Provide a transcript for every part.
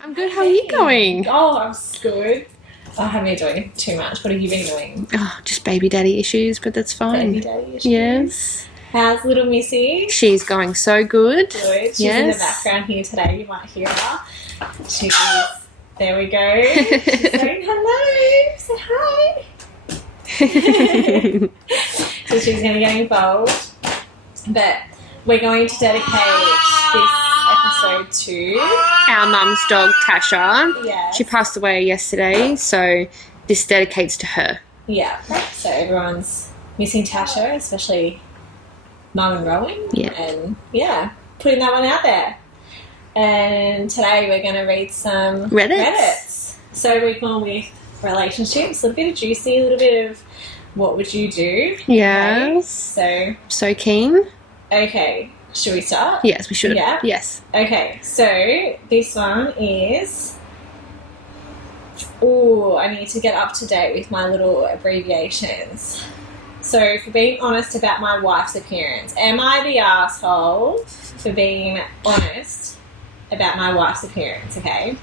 I'm good. How are you going? Oh, I'm good. I haven't been doing too much. What have you been doing? Oh, just baby daddy issues, but that's fine. Baby daddy issues? Yes. How's little Missy? She's going so good. Good. She's yes. in the background here today. You might hear her. She's... There we go. She's saying hello. Say hi. So she's going to get involved. But we're going to dedicate this episode to our mum's dog, Tasha. Yeah. She passed away yesterday, so this dedicates to her. Yeah. So everyone's missing Tasha, especially Mum and Rowan. Yeah. And yeah, putting that one out there. And today we're going to read some Reddits. So we're going with relationships, a little bit of juicy, a little bit of what would you do. Yes. Okay? So keen. Okay. Should we start? Yes, we should. Yeah. Yes. Okay. So this one is... Oh, I need to get up to date with my little abbreviations. So, for being honest about my wife's appearance. Am I the asshole for being honest about my wife's appearance, okay?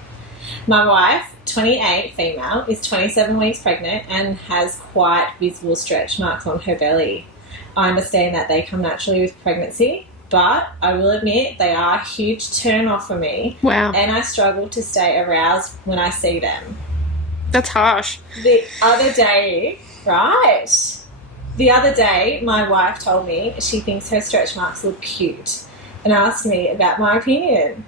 My wife, 28, female, is 27 weeks pregnant and has quite visible stretch marks on her belly. I understand that they come naturally with pregnancy, but I will admit they are a huge turn off for me. Wow. And I struggle to stay aroused when I see them. That's harsh. The other day, my wife told me she thinks her stretch marks look cute and asked me about my opinion.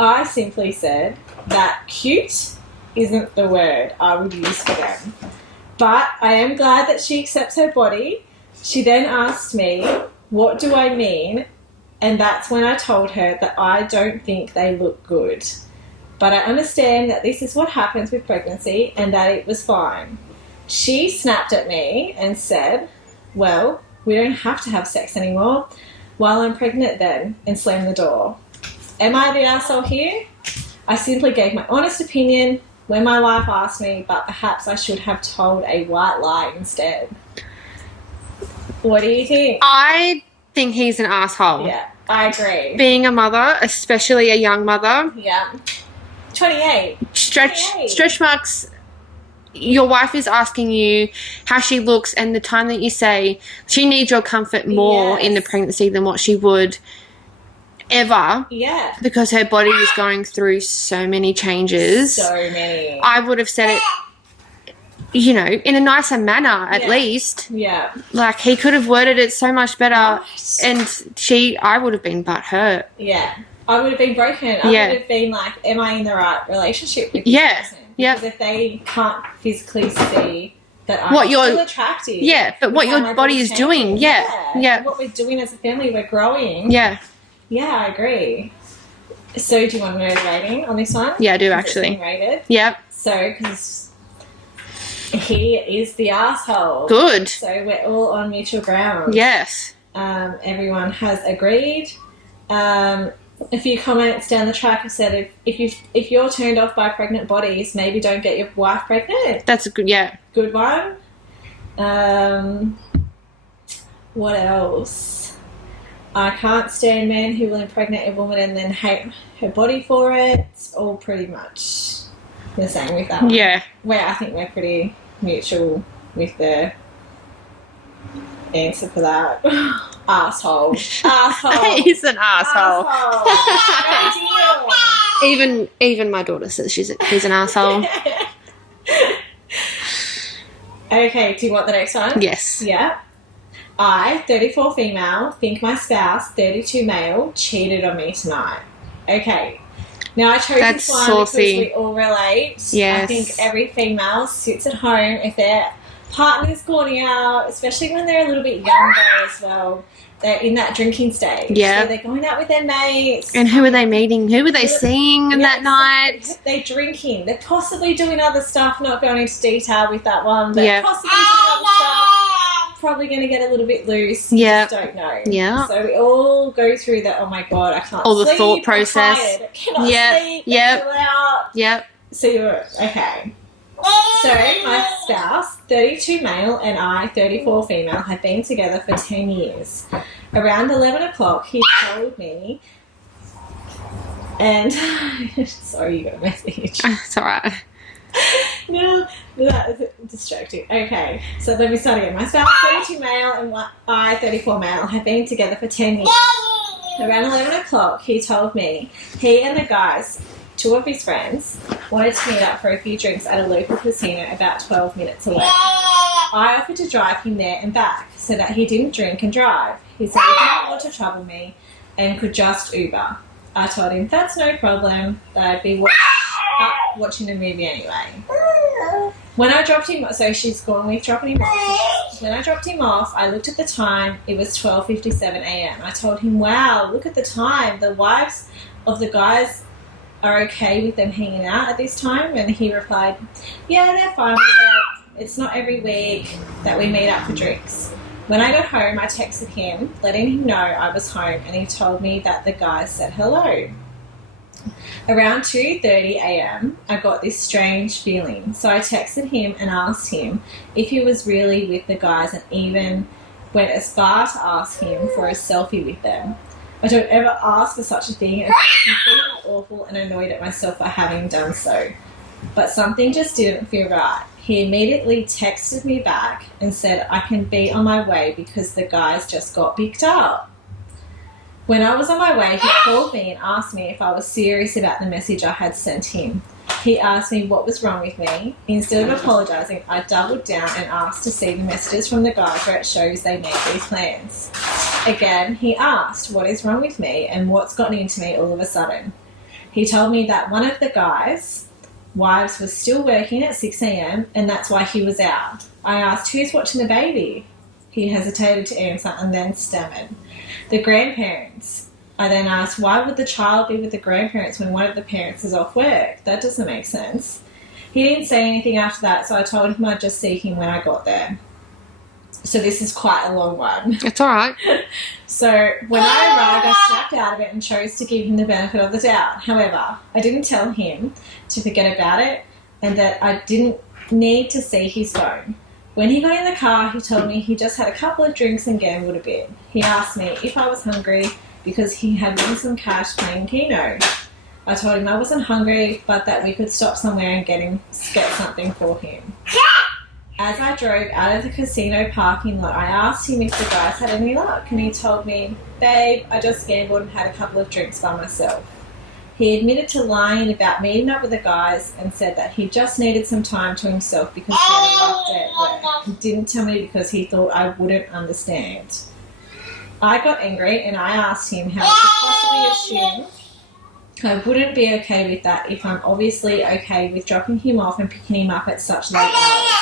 I simply said that cute isn't the word I would use for them. But I am glad that she accepts her body. She then asked me, what do I mean? And that's when I told her that I don't think they look good. But I understand that this is what happens with pregnancy and that it was fine. She snapped at me and said, well, we don't have to have sex anymore while I'm pregnant then, and slammed the door. Am I the arsehole here? I simply gave my honest opinion when my wife asked me, but perhaps I should have told a white lie instead. What do you think? I think he's an asshole. Yeah, I agree. Being a mother, especially a young mother. Yeah. 28. Stretch marks. Your wife is asking you how she looks, and the time that you say she needs your comfort more in the pregnancy than what she would ever. Yeah. Because her body is going through so many changes. So many. I would have said it, you know, in a nicer manner at least. Yeah. Like, he could have worded it so much better. Right. And I would have been butthurt. Yeah. I would have been broken. I would have been like, am I in the right relationship with this person? Yeah. Because if they can't physically see that I'm still attractive. Yeah, but what your body is doing. Yeah. And what we're doing as a family, we're growing. Yeah. Yeah, I agree. So do you want to know the rating on this one? Yeah, I do actually. It's been rated. Yep. So, because he is the asshole. Good. So we're all on mutual ground. Yes. Everyone has agreed. A few comments down the track have said if you're turned off by pregnant bodies, maybe don't get your wife pregnant. That's a good one. What else? I can't stand men who will impregnate a woman and then hate her body for it. It's all pretty much the same with that one. Yeah. I think we're pretty mutual with the answer for that. Asshole. He's an asshole. Even my daughter says he's an asshole. Okay, do you want the next one? Yes. Yeah. I, 34 female, think my spouse, 32 male, cheated on me tonight. Okay. Now, I chose this one saucy. because we all relate. Yes. I think every female sits at home if their partner's gone out, especially when they're a little bit younger as well. They're in that drinking stage. Yeah. So they're going out with their mates. And who are they meeting? Who were they seeing that night? They're drinking. They're possibly doing other stuff, not going into detail with that one, but possibly doing other stuff. Probably going to get a little bit loose. Yeah. Just don't know. Yeah. So we all go through that, oh my God, I can't all sleep. The thought process. I'm tired. I cannot sleep. Yep. Chill out. Yep. So you're, okay. So my spouse, 32 male, and I, 34 female, have been together for 10 years. Around 11 o'clock, he told me And sorry, you got a message. It's all right. No, that is distracting. Okay, so let me start again. Myself, 32 male, and I, 34 male, have been together for 10 years. Around 11 o'clock, he told me he and the guys, 2 of his friends, wanted to meet up for a few drinks at a local casino about 12 minutes away. I offered to drive him there and back so that he didn't drink and drive. He said he didn't want to trouble me and could just Uber. I told him that's no problem, that I'd be watching a movie anyway. When I dropped him, so she's gone with dropping him off. When I dropped him off, I looked at the time. It was 12:57 a.m. I told him, wow, look at the time. The wives of the guys are okay with them hanging out at this time? And he replied, yeah, they're fine with it. It's not every week that we meet up for drinks. When I got home, I texted him, letting him know I was home, and he told me that the guys said hello. Around 2:30 a.m., I got this strange feeling, so I texted him and asked him if he was really with the guys, and even went as far to ask him for a selfie with them. I don't ever ask for such a thing and felt completely awful and annoyed at myself for having done so. But something just didn't feel right. He immediately texted me back and said I can be on my way because the guys just got picked up. When I was on my way, he called me and asked me if I was serious about the message I had sent him. He asked me what was wrong with me. Instead of apologising, I doubled down and asked to see the messages from the guys where it shows they made these plans. Again, he asked what is wrong with me and what's gotten into me all of a sudden. He told me that one of the guys' wives was still working at 6 a.m. and that's why he was out. I asked, who's watching the baby? He hesitated to answer and then stammered. The grandparents. I then asked, why would the child be with the grandparents when one of the parents is off work? That doesn't make sense. He didn't say anything after that, so I told him I'd just see him when I got there. So this is quite a long one. It's all right. So when I arrived, I snapped out of it and chose to give him the benefit of the doubt. However, I didn't tell him to forget about it and that I didn't need to see his phone. When he got in the car, he told me he just had a couple of drinks and gambled a bit. He asked me if I was hungry because he had won some cash playing Keno. I told him I wasn't hungry, but that we could stop somewhere and get something for him. As I drove out of the casino parking lot, I asked him if the guys had any luck, and he told me, babe, I just gambled and had a couple of drinks by myself. He admitted to lying about meeting up with the guys and said that he just needed some time to himself because he had a rough day at work. He didn't tell me because he thought I wouldn't understand. I got angry and I asked him how he could possibly assume I wouldn't be okay with that if I'm obviously okay with dropping him off and picking him up at such late hours.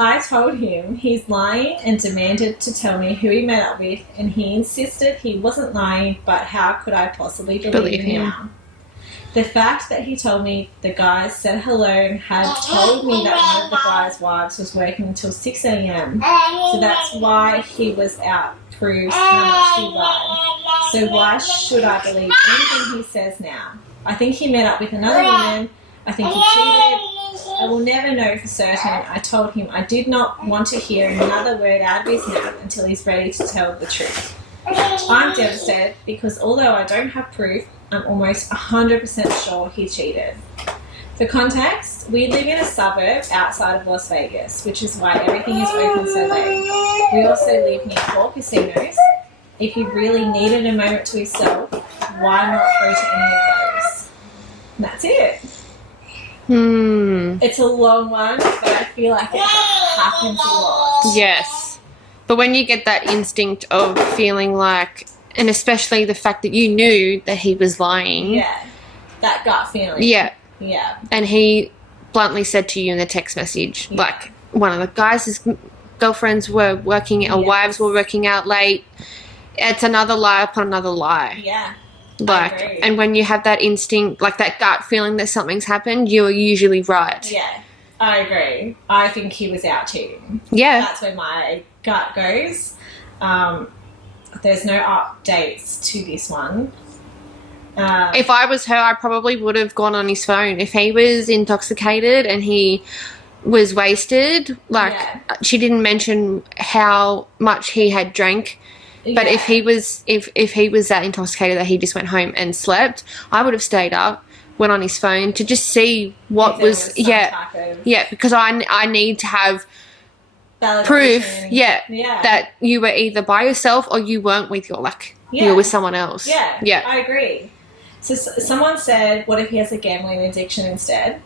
I told him he's lying and demanded to tell me who he met up with, and he insisted he wasn't lying, but how could I possibly believe him now? The fact that he told me the guys said hello and had told me that one of the guys' wives was working until 6 a.m, so that's why he was out, proves how much he lied. So why should I believe anything he says now? I think he met up with another woman. I think he cheated. I will never know for certain. I told him I did not want to hear another word out of his mouth until he's ready to tell the truth. I'm devastated because although I don't have proof, I'm almost 100% sure he cheated. For context, we live in a suburb outside of Las Vegas, which is why everything is open so late. We also live near 4 casinos. If he really needed a moment to himself, why not go to any of those? And that's it. It's a long one, but I feel like it happens a lot. Yes. But when you get that instinct of feeling like, and especially the fact that you knew that he was lying. Yeah. That gut feeling. Yeah. Yeah. And he bluntly said to you in the text message, like, one of the guys' girlfriends were working, or wives were working out late. It's another lie upon another lie. Yeah. Like, and when you have that instinct, like that gut feeling that something's happened, you're usually right. Yeah, I agree. I think he was out cheating. Yeah. That's where my gut goes. There's no updates to this one. If I was her, I probably would have gone on his phone. If he was intoxicated and he was wasted, like, she didn't mention how much he had drank But if he was that intoxicated that he just went home and slept, I would have stayed up, went on his phone to just see what was because I need to have proof that you were either by yourself or you weren't with you were with someone else. I agree. So someone said, what if he has a gambling addiction instead?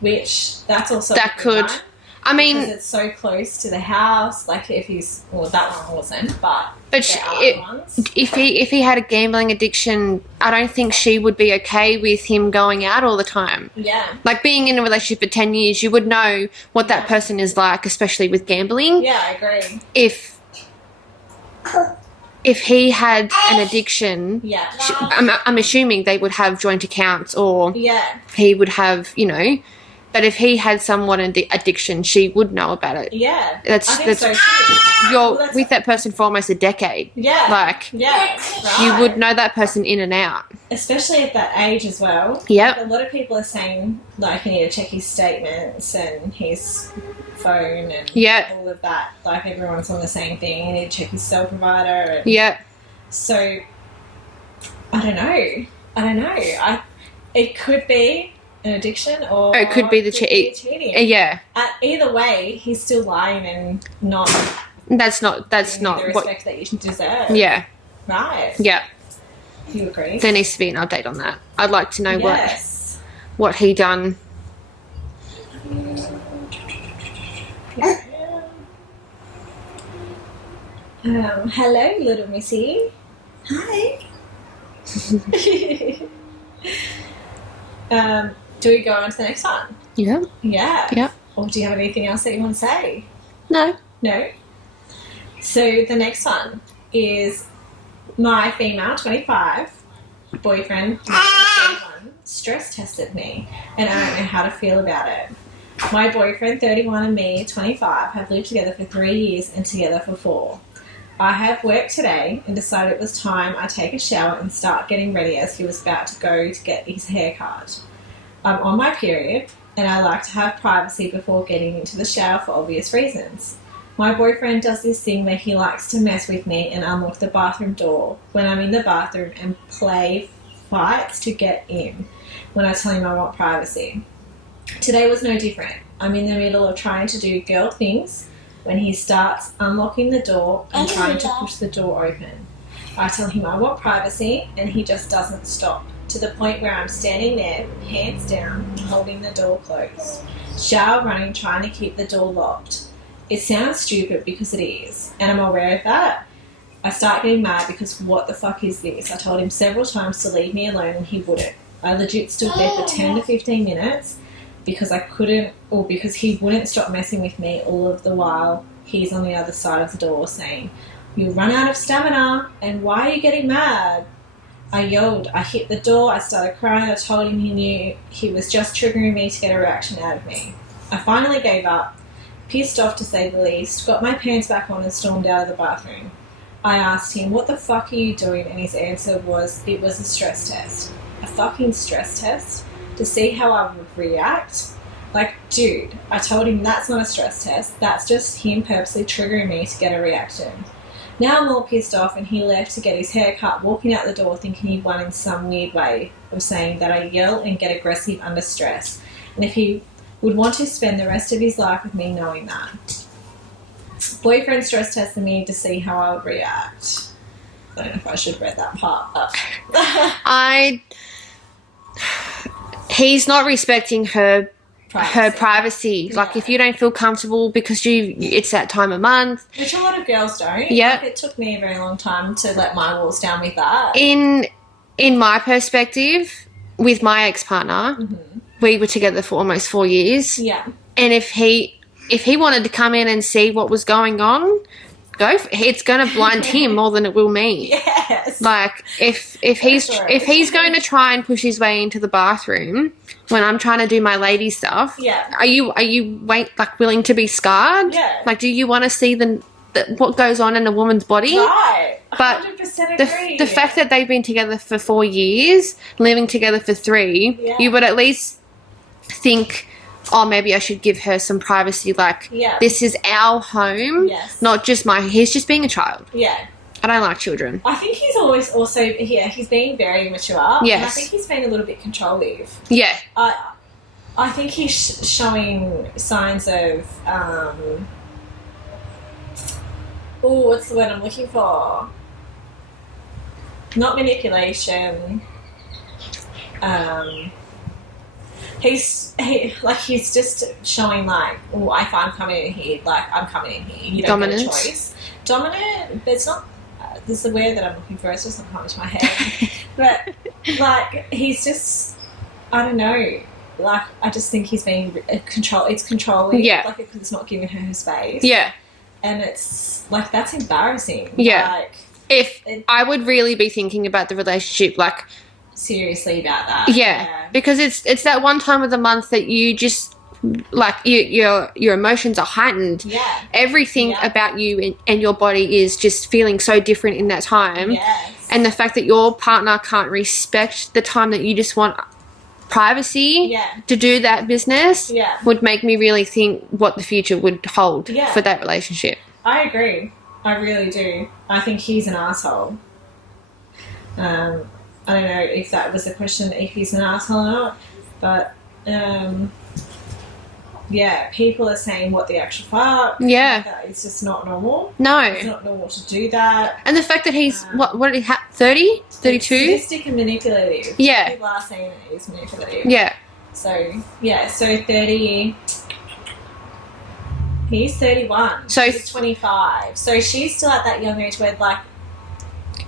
Which that's also that could one, I mean, because it's so close to the house. Like if he's that one wasn't, but if he had a gambling addiction, I don't think she would be okay with him going out all the time. Yeah, like being in a relationship for 10 years, you would know what that person is like, especially with gambling. Yeah, I agree. If he had an addiction, I'm assuming they would have joint accounts, or he would have, But if he had somewhat addiction, she would know about it. Yeah, that's so too. You're with that person for almost a decade. Yeah, you would know that person in and out. Especially at that age as well. Yeah, a lot of people are saying like you need to check his statements and his phone and all of that. Like everyone's on the same thing. You need to check his cell provider. And so I don't know. It could be an addiction, or it could be the cheating. Either way, he's still lying and not. That's not the respect that you deserve. Yeah. Right. Yeah. You agree? There needs to be an update on that. I'd like to know what he done. Hello, little missy. Hi. Do we go on to the next one? Yeah. Yeah. Or do you have anything else that you want to say? No. So the next one is my female 25 boyfriend, 31, stress tested me, and I don't know how to feel about it. My boyfriend, 31, and me, 25, have lived together for 3 years and together for 4. I have work today and decided it was time I take a shower and start getting ready as he was about to go to get his hair cut. I'm on my period and I like to have privacy before getting into the shower for obvious reasons. My boyfriend does this thing where he likes to mess with me and unlock the bathroom door when I'm in the bathroom and play fights to get in when I tell him I want privacy. Today was no different. I'm in the middle of trying to do girl things when he starts unlocking the door and trying to push the door open. I tell him I want privacy and he just doesn't stop, to the point where I'm standing there, hands down, holding the door closed, shower running, trying to keep the door locked. It sounds stupid because it is, and I'm aware of that. I start getting mad because what the fuck is this? I told him several times to leave me alone and he wouldn't. I legit stood there for 10 to 15 minutes because because he wouldn't stop messing with me, all of the while he's on the other side of the door saying, "You run out of stamina, and why are you getting mad?" I yelled, I hit the door, I started crying, I told him he knew he was just triggering me to get a reaction out of me. I finally gave up, pissed off to say the least, got my pants back on and stormed out of the bathroom. I asked him, "What the fuck are you doing?" And his answer was, it was a stress test. A fucking stress test? To see how I would react? Like, dude, I told him that's not a stress test, that's just him purposely triggering me to get a reaction. Now I'm all pissed off and he left to get his hair cut, walking out the door thinking he'd won in some weird way of saying that I yell and get aggressive under stress, and if he would want to spend the rest of his life with me knowing that. Boyfriend stress tested me to see how I would react. I don't know if I should have read that part up. He's not respecting her privacy. Yeah. Like, if you don't feel comfortable because it's that time of month. Which a lot of girls don't. Yeah. Like, it took me a very long time to let my walls down with that. In my perspective, with my ex-partner, we were together for almost 4 years. Yeah. And if he wanted to come in and see what was going on, it's going to blind him more than it will me. Yes. Like, if he's going to try and push his way into the bathroom when I'm trying to do my lady stuff, are you willing to be scarred? Yeah. Like, do you want to see what goes on in a woman's body? Right. 100% but agree. the fact that they've been together for 4 years, living together for 3, you would at least think, oh, maybe I should give her some privacy. Like, this is our home, not just he's just being a child. Yeah. I don't like children. I think he's always also, he's being very mature. Yes. And I think he's been a little bit controlling. Yeah. I think he's showing signs of, what's the word I'm looking for? Not manipulation. He's just showing like, oh, if I'm coming in here, like I'm coming in here. You don't Dominance. get a choice. Dominant, but it's not. This is the word that I'm looking for. It's just not coming to my head. But like, he's just, I don't know. Like, I just think he's being It's controlling. Yeah. Like, because it's not giving her space. Yeah. And it's like, that's embarrassing. Yeah. Like, I would really be thinking about the relationship, like, seriously about that. yeah. Because it's that one time of the month that you just, like, your emotions are heightened. Yeah. Everything about you and your body is just feeling so different in that time. Yes. And the fact that your partner can't respect the time that you just want privacy to do that business would make me really think what the future would hold for that relationship. I agree. I really do. I think he's an asshole. I don't know if that was the question, if he's an asshole or not, but people are saying what the actual fuck. Yeah. It's just not normal. No. It's not normal to do that. And the fact that he's, what did he have, 30? 32? Sadistic and manipulative. Yeah. People are saying that he's manipulative. Yeah. So 30... He's 31. So she's 25. So she's still at that young age where, like,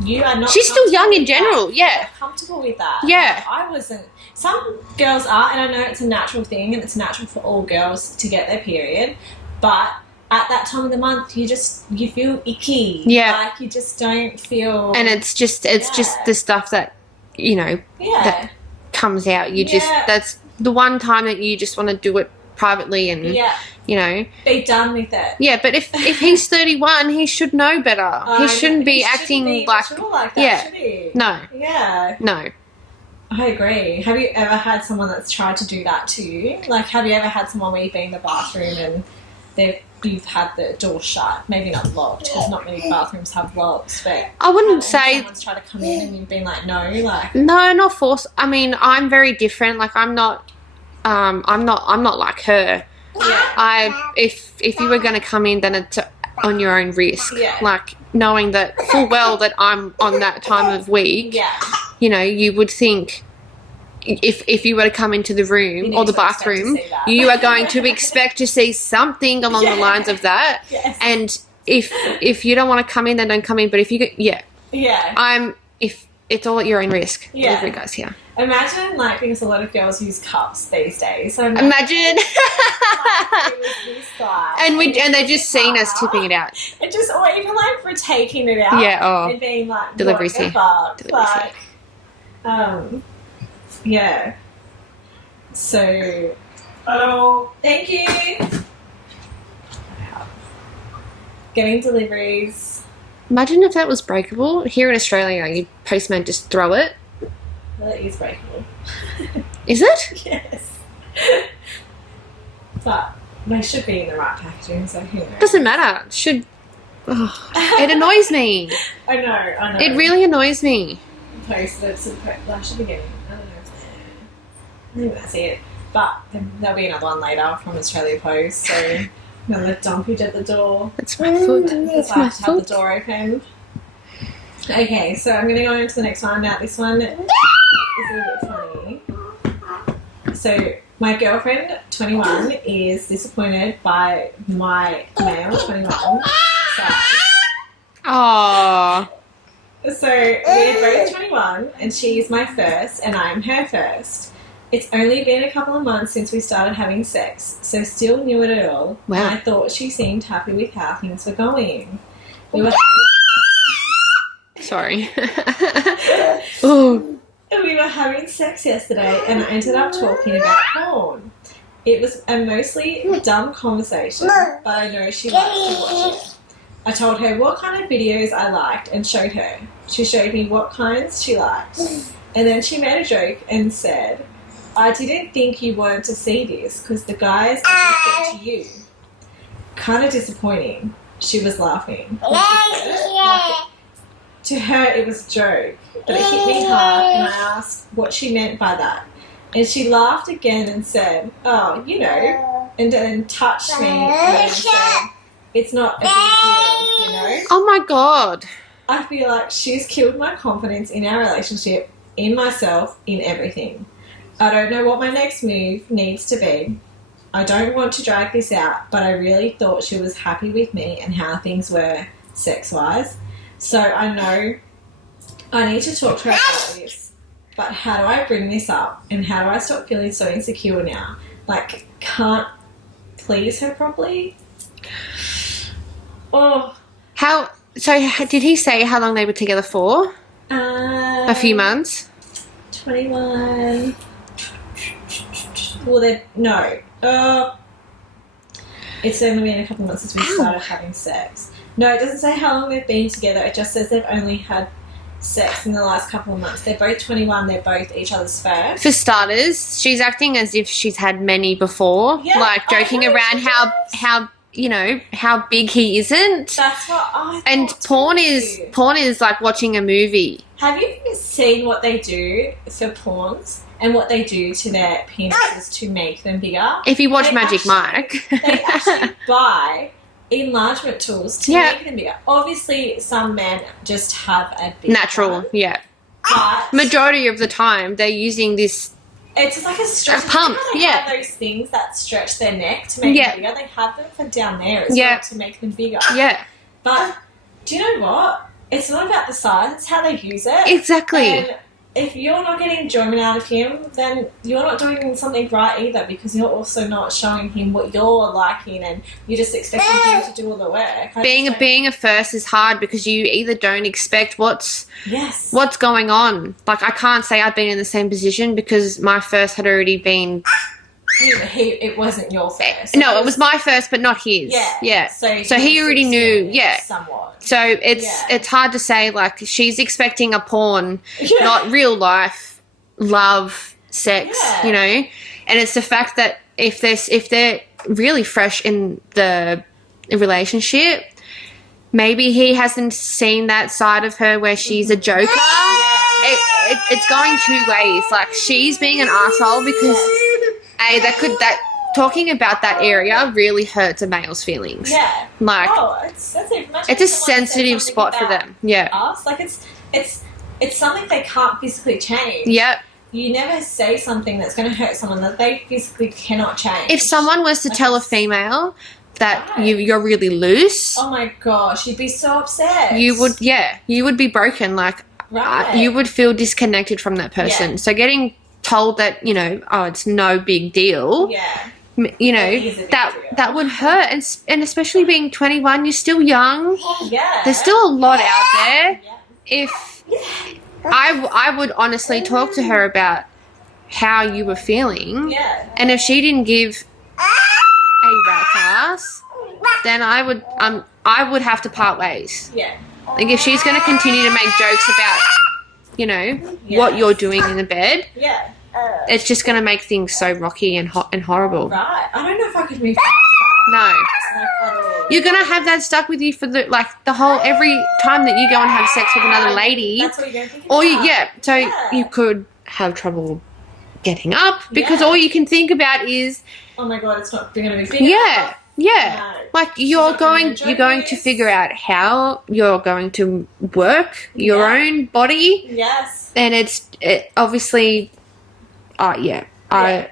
you are not. She's still young in general. Yeah. Comfortable with that. Yeah. Like, I wasn't. Some girls are, and I know it's a natural thing, and it's natural for all girls to get their period, but at that time of the month, you feel icky. Yeah. Like, you just don't feel. And it's just the stuff that, that comes out. You just, that's the one time that you just want to do it privately and, be done with it. Yeah, but if he's 31, he should know better. He shouldn't be acting like that, should he? No. Yeah. No. I agree. Have you ever had someone that's tried to do that to you? Like, have you ever had someone where you've been in the bathroom and you've had the door shut? Maybe not locked, because not many bathrooms have locks, but I wouldn't say someone's tried to come in and you've been like, no, like... No, not forced. I mean, I'm very different. Like, I'm not like her. Yeah. If you were going to come in, then it's on your own risk. Yeah. Like, knowing that full well that I'm on that time of week. Yeah. You would think if you were to come into the room or the bathroom, you are going to expect to see something along the lines of that. Yes. And if you don't want to come in, then don't come in. But if you if it's all at your own risk. Yeah. Delivery guys here. Imagine, like, because a lot of girls use cups these days. So imagine. Like, it was this guy. And they've just seen us tipping it out. And just, or even like for taking it out. Yeah, and being like, delivery's here. Like, yeah. So, hello. Thank you. Getting deliveries. Imagine if that was breakable. Here in Australia, you postman just throw it. Well, it is breakable. Is it? Yes. But they should be in the right packaging, so who knows? Doesn't matter. It annoys me. I know. It really annoys me. Posted I should be getting, I don't know. I think that's it. But there'll be another one later from Australia Post, so another dumpage at the door. That's my foot. That's my foot. Have the door open. Okay, so I'm going to go into the next one. Now, this one is a little bit funny. So, my girlfriend, 21, is disappointed by my male, 21, size. Aww. So, we're both 21, and she's my first, and I'm her first. It's only been a couple of months since we started having sex, so still new at all. Wow. And I thought she seemed happy with how things were going. We were Sorry. Ooh. We were having sex yesterday and I ended up talking about porn. It was a mostly dumb conversation, but I know she likes to watch it. I told her what kind of videos I liked and showed her. She showed me what kinds she liked. And then she made a joke and said, I didn't think you wanted to see this because the guys are different to you. Kind of disappointing. She was laughing. to her it was a joke, but it hit me hard, and I asked what she meant by that. And she laughed again and said, oh, you know, and then touched me and said, it's not a big deal, you know? Oh my God. I feel like she's killed my confidence in our relationship, in myself, in everything. I don't know what my next move needs to be. I don't want to drag this out, but I really thought she was happy with me and how things were sex-wise. So I know I need to talk to her about this. But how do I bring this up? And how do I stop feeling so insecure now? Like, can't please her properly? Oh. So did he say how long they were together for? A few months? 21. Well, no. It's only been a couple of months since we started having sex. No, it doesn't say how long they've been together. It just says they've only had sex in the last couple of months. They're both 21. They're both each other's first. For starters, she's acting as if she's had many before. Yeah, like joking around how you know, how big he isn't. That's what I thought. And porn is like watching a movie. Have you seen what they do for porns and what they do to their penises to make them bigger? If you watch Magic Mike. They actually buy enlargement tools to make them bigger. Obviously, some men just have a big natural, one, yeah. but Majority of the time, they're using this. it's just like a stretch. A pump, They yeah. have those things that stretch their neck to make them bigger. They have them for down there as well to make them bigger. Yeah. But do you know what? It's not about the size, it's how they use it. Exactly. And if you're not getting enjoyment out of him, then you're not doing something right either, because you're also not showing him what you're liking, and you're just expecting him to do all the work. Being a first is hard because you either don't expect what's going on. Like, I can't say I've been in the same position because my first had already been. It wasn't your first. No, it was my first, but not his. Yeah. So he already knew. Yeah. Somewhat. So it's hard to say, like, she's expecting a porn, not real life love, sex, you know. And it's the fact that if they're really fresh in the relationship, maybe he hasn't seen that side of her where she's a joker. It's going two ways. Like, she's being an asshole because talking about that area really hurts a male's feelings. Yeah. Like, it's a sensitive spot for them. Yeah. Us. Like, it's something they can't physically change. Yep. You never say something that's going to hurt someone that they physically cannot change. If someone was to tell a female that you're really loose, oh my gosh, you'd be so upset. You would be broken. Like, you would feel disconnected from that person. Yeah. So getting told that, you know, oh, it's no big deal. Yeah. You know, that would hurt, and especially being 21, you're still young. Yeah. There's still a lot out there. If I would honestly talk to her about how you were feeling. Yeah. And if she didn't give a rat's ass, then I would have to part ways. Yeah. Like, if she's going to continue to make jokes about, you know, what you're doing in the bed. Yeah. It's just going to make things so rocky and horrible. Right. I don't know if I could move past that. No. You're going to have that stuck with you for the whole, every time that you go and have sex with another lady. That's what you're going to think about. So you could have trouble getting up because all you can think about is, oh my God, it's not going to be big enough. Yeah. No. Like, you're going to figure out how you're going to work your own body. Yes. And it's obviously... Oh, yeah. I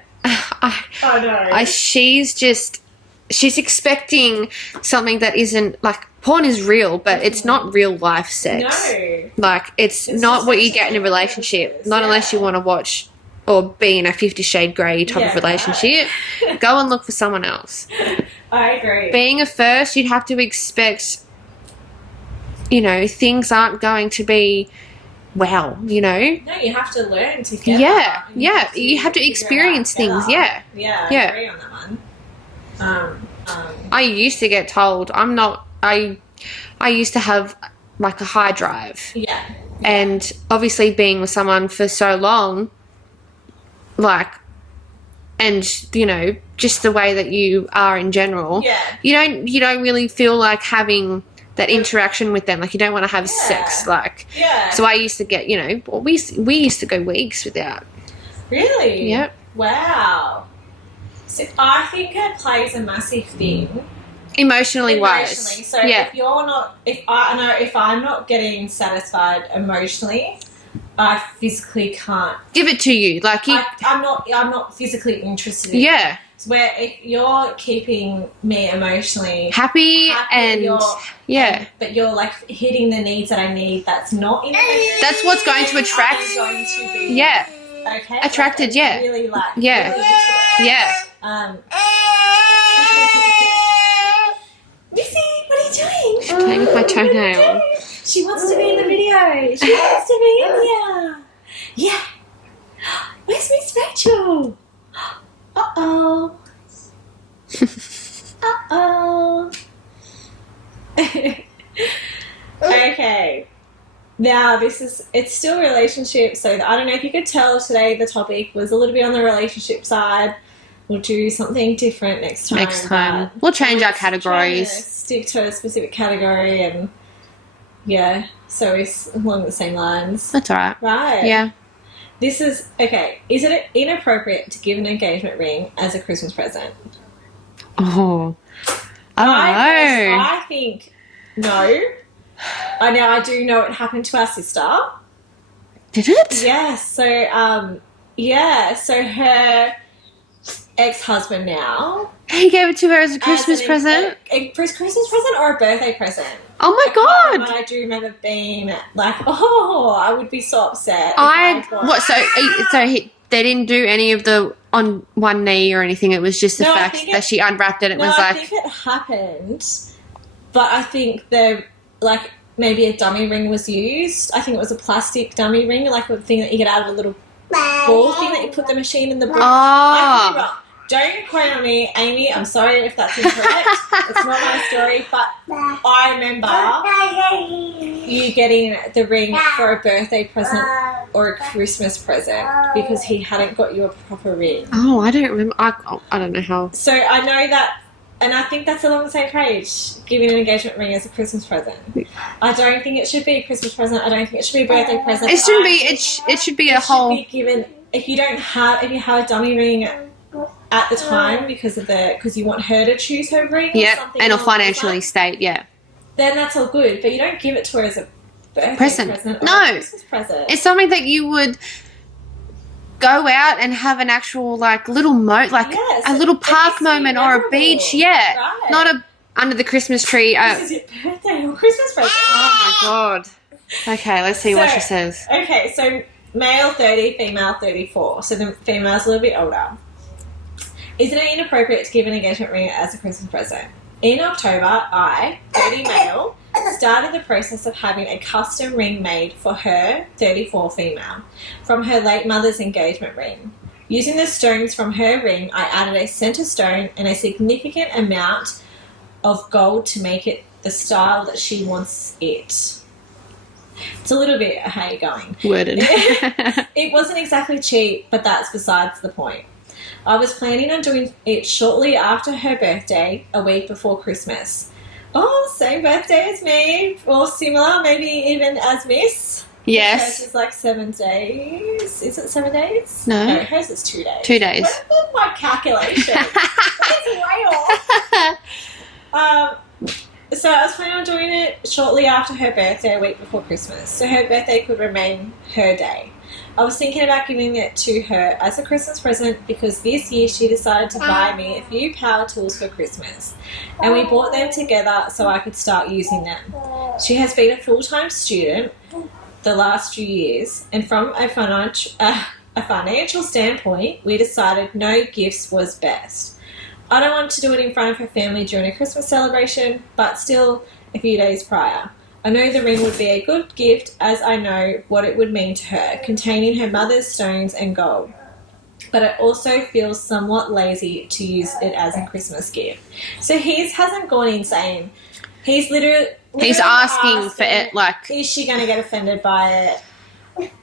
know. She's expecting something that isn't, like, porn is real, but it's not real life sex. No. Like, it's not what you get in a relationship. Not unless you want to watch or be in a 50 Shade Grey type of relationship. Right. Go and look for someone else. I agree. Being a first, you'd have to expect, you know, things aren't going to be... Wow, you know? No, you have to learn together. Yeah. You have to experience things, Yeah, I agree on that one. I used to get told, I used to have, like, a high drive. Yeah. And obviously being with someone for so long, like, and, you know, just the way that you are in general, you don't really feel like having that interaction with them. Like, you don't want to have sex. Like, so I used to get, you know, well, we used to go weeks without. Really? Yep. Wow. So I think it plays a massive thing. Emotionally wise. So if you're not, if I'm not getting satisfied emotionally, I physically can't give it to you. Like, I'm not physically interested in it. So where if you're keeping me emotionally happy and but you're like hitting the needs that I need, that's not in it. That's what's going to attract. Going to be okay. Attracted. Like, really like really into it. Missy, what are you doing? She's playing with my toenail. She wants to be in the video. She wants to be in here. Yeah. Where's Miss Rachel? Uh-oh. Uh-oh. Okay. Now, it's still relationship, so I don't know if you could tell today the topic was a little bit on the relationship side. We'll do something different next time. We'll change our categories. Stick to a specific category and, so it's along the same lines. That's all right. Right. Yeah. This is, okay, is it inappropriate to give an engagement ring as a Christmas present? Oh. I don't know. I think no. I do know it happened to our sister. Did it? Yes. So, so her ex-husband now. He gave it to her as a Christmas present? A Christmas present or a birthday present? Oh my God. I do remember being like, I would be so upset. They didn't do any of the on one knee or anything. It was just the fact that she unwrapped it. I think it happened, but I think maybe a dummy ring was used. I think it was a plastic dummy ring, like a thing that you get out of a little ball thing that you put the machine in the ball. I could be wrong. Don't quote on me, Amy. I'm sorry if that's incorrect. It's not my story, but I remember you getting the ring for a birthday present or a Christmas present because he hadn't got you a proper ring. Oh, I don't remember. I don't know how. So I know that, and I think that's along the same page, giving an engagement ring as a Christmas present. I don't think it should be a Christmas present. I don't think it should be a birthday present. It shouldn't be. It should be a whole. Should be given if you have a dummy ring at the time because you want her to choose her ring. Yeah, and it'll financially state. Yeah. Then that's all good, but you don't give it to her as a birthday present or a Christmas present. It's something that you would go out and have an actual little a little park moment or a beach. Yeah, right. Not under the Christmas tree. This is your birthday or Christmas present. Oh my God. Okay, let's see what she says. Okay, so male 30, female 34. So the female's a little bit older. Isn't it inappropriate to give an engagement ring as a Christmas present? In October, I, 30 male, started the process of having a custom ring made for her, 34 female, from her late mother's engagement ring. Using the stones from her ring, I added a centre stone and a significant amount of gold to make it the style that she wants it. It's a little bit how you going. Worded. It wasn't exactly cheap, but that's besides the point. I was planning on doing it shortly after her birthday, a week before Christmas. Oh, same birthday as me, or similar, maybe even as Miss. Yes. Hers is like 7 days. Is it 7 days? No, hers is 2 days. 2 days. What's my calculation? That's way off. So I was planning on doing it shortly after her birthday, a week before Christmas, so her birthday could remain her day. I was thinking about giving it to her as a Christmas present because this year she decided to buy me a few power tools for Christmas, and we bought them together so I could start using them. She has been a full-time student the last few years, and from a financial standpoint, we decided no gifts was best. I don't want to do it in front of her family during a Christmas celebration, but still a few days prior. I know the ring would be a good gift as I know what it would mean to her, containing her mother's stones and gold. But it also feels somewhat lazy to use it as a Christmas gift. So he hasn't gone insane. He's literally asking for it, is she going to get offended by it?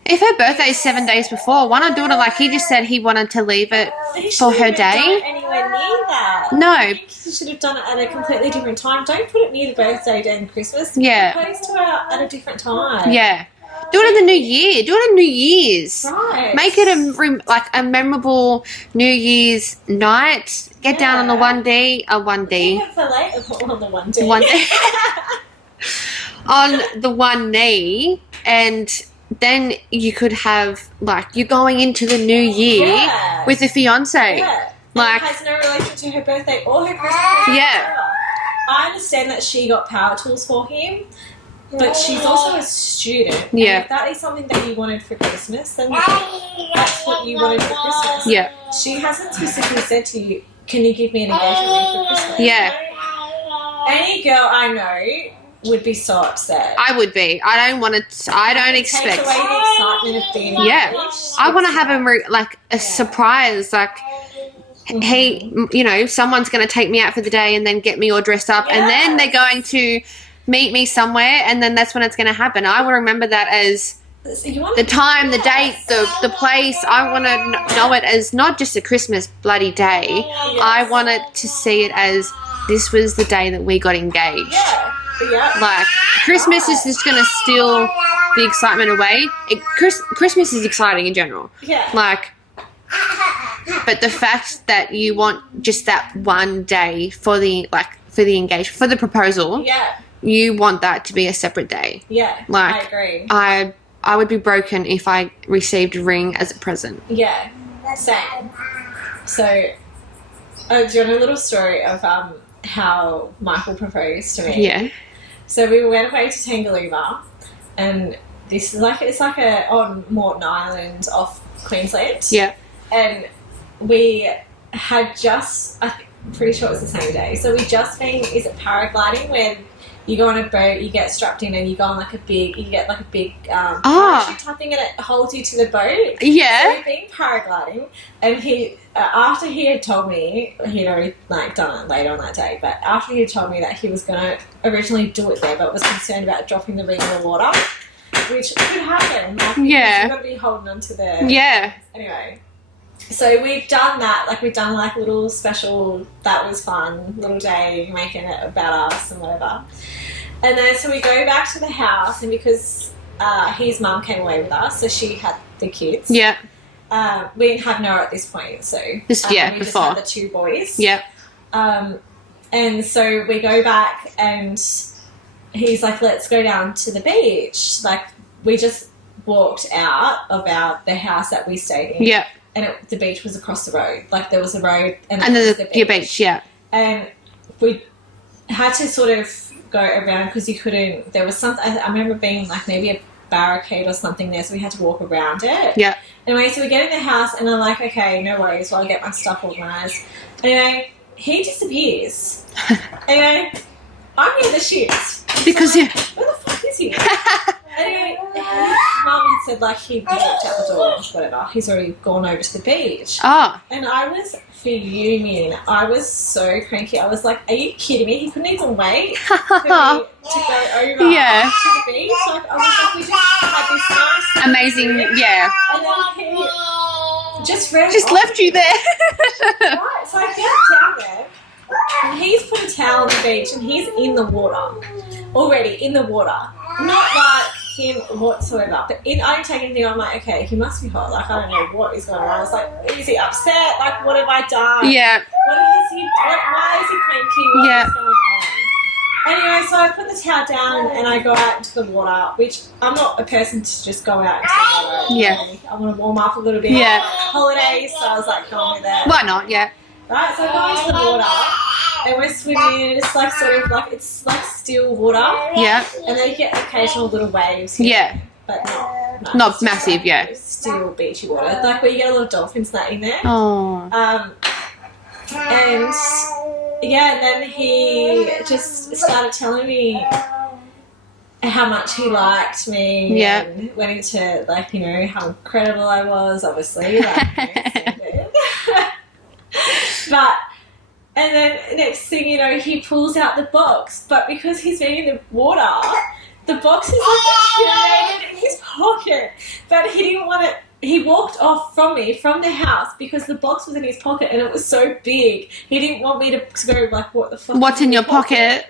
If her birthday is 7 days before, why not do it like he just said he wanted to leave it He for her shouldn't have done day? it anywhere near that. No. I think you should have done it at a completely different time. Don't put it near the birthday day and Christmas. Yeah. Propose to her at a different time. Yeah. Do it in the new year. Do it on New Year's. Right. Make it a memorable New Year's night. Get down on the 1D. Keep it for later on the 1D. On the one knee, and then you could have, like, you're going into the new year Yeah. with a fiance. Yeah. Like, and it has no relation to her birthday or her Christmas. Yeah. I understand that she got power tools for him, but she's also a student. Yeah. And if that is something that you wanted for Christmas, then that's what you wanted for Christmas. Yeah. She hasn't specifically said to you, can you give me an engagement ring for Christmas? Yeah. Any girl I know would be so upset. I would be. I don't want to. I don't expect. Take away the excitement of being Yeah. engaged. I want to have him like a surprise, like. He, you know, someone's going to take me out for the day and then get me all dressed up, and then they're going to meet me somewhere, and then that's when it's going to happen. I will remember that as the time, the date, the place. I want to know it as not just a Christmas bloody day. I wanted to see it as this was the day that we got engaged. Yeah. Like, Christmas is just going to steal the excitement away. Christmas is exciting in general. Yeah. Like, but the fact that you want just that one day for the engagement, for the proposal, Yeah. you want that to be a separate day. Yeah. Like, I agree. I would be broken if I received a ring as a present. Yeah. Same. So, do you want a little story of how Michael proposed to me? Yeah. So we went away to Tangalooma, and this is it's like on Moreton Island off Queensland. Yeah. And we had I'm pretty sure it was the same day. So we just been, is it paragliding, where you go on a boat, you get strapped in, and you go on you get like a big parachute type thing, and it holds you to the boat. Yeah. So we've been paragliding, and he, after he had told me, he'd already done it later on that day, but after he had told me that he was going to originally do it there, but was concerned about dropping the ring in the water, which could happen. Yeah. You've got to be holding on to the... Yeah. Anyway. So we've done that, we've done a little special, that was fun, little day, making it about us and whatever. And then so we go back to the house, and because his mum came away with us, so she had the kids. Yeah. We didn't have Noah at this point, so we before. just had the two boys. Yeah. And so we go back, and he's like, let's go down to the beach. Like, we just walked out of the house that we stayed in. Yeah. And the beach was across the road. Like, there was a road, and then was the beach. Your beach, yeah. And we had to sort of go around because you couldn't. There was something. I remember being maybe a barricade or something there, so we had to walk around it. Yeah. Anyway, so we get in the house, and I'm like, okay, no worries. Well, I'll get my stuff organised. Anyway, he disappears. Anyway, I'm in the shit. Because where the fuck is he? Anyway, his mum had said he walked out the door, whatever. He's already gone over to the beach. Oh. And I was fuming. I was so cranky. I was like, are you kidding me? He couldn't even wait for me to go over to the beach. I was we just had this nice... Amazing, yeah. And then he just ran Just off. left you there. Right, so I get down there, and he's put a towel on the beach, and he's in the water. Already in the water. Not like him whatsoever. But I'm taking anything, I'm like, okay, he must be hot. I don't know what is going on. I was like, is he upset? What have I done? Yeah. Why is he cranky? Yeah. What's going on? Anyway, so I put the towel down, and I go out into the water, which I'm not a person to just go out into the water. Yeah. I want to warm up a little bit. Yeah. Holidays, so I was like, go with it. Why not? Yeah. Right, so I go into the water, and we're swimming. It's it's still water. Yeah. And then you get occasional little waves here, Yeah. but Not it's massive, yeah. It's still beachy water. Where you get a lot of dolphins in there. Oh. And yeah, and then he just started telling me how much he liked me. Yeah. And went into how incredible I was, obviously. But, and then next thing you know, he pulls out the box. But because he's been in the water, The box is like deteriorated in his pocket, but he didn't want it. He walked off from me, from the house, because the box was in his pocket and it was so big. He didn't want me to go like, what the fuck? What's in your pocket?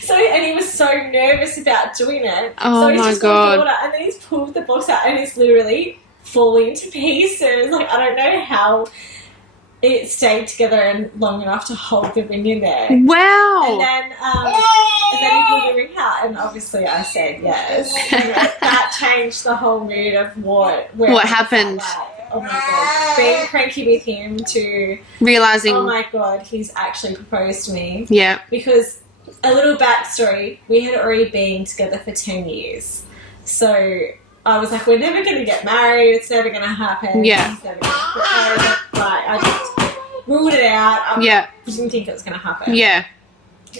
So, and he was so nervous about doing it. Oh so he's my just God. Water, and then he's pulled the box out and it's literally falling to pieces. Like, I don't know how it stayed together and long enough to hold the ring in there. Wow. And then he pulled the ring out, and obviously I said yes. And that changed the whole mood of what happened. Like, oh my God, being cranky with him to Realizing. oh my God, he's actually proposed to me. Yeah. Because a little backstory, we had already been together for 10 years. So I was like, we're never going to get married. It's never going to happen. Yeah. He's never going to propose. Like, I just ruled it out. I didn't think it was going to happen. Yeah.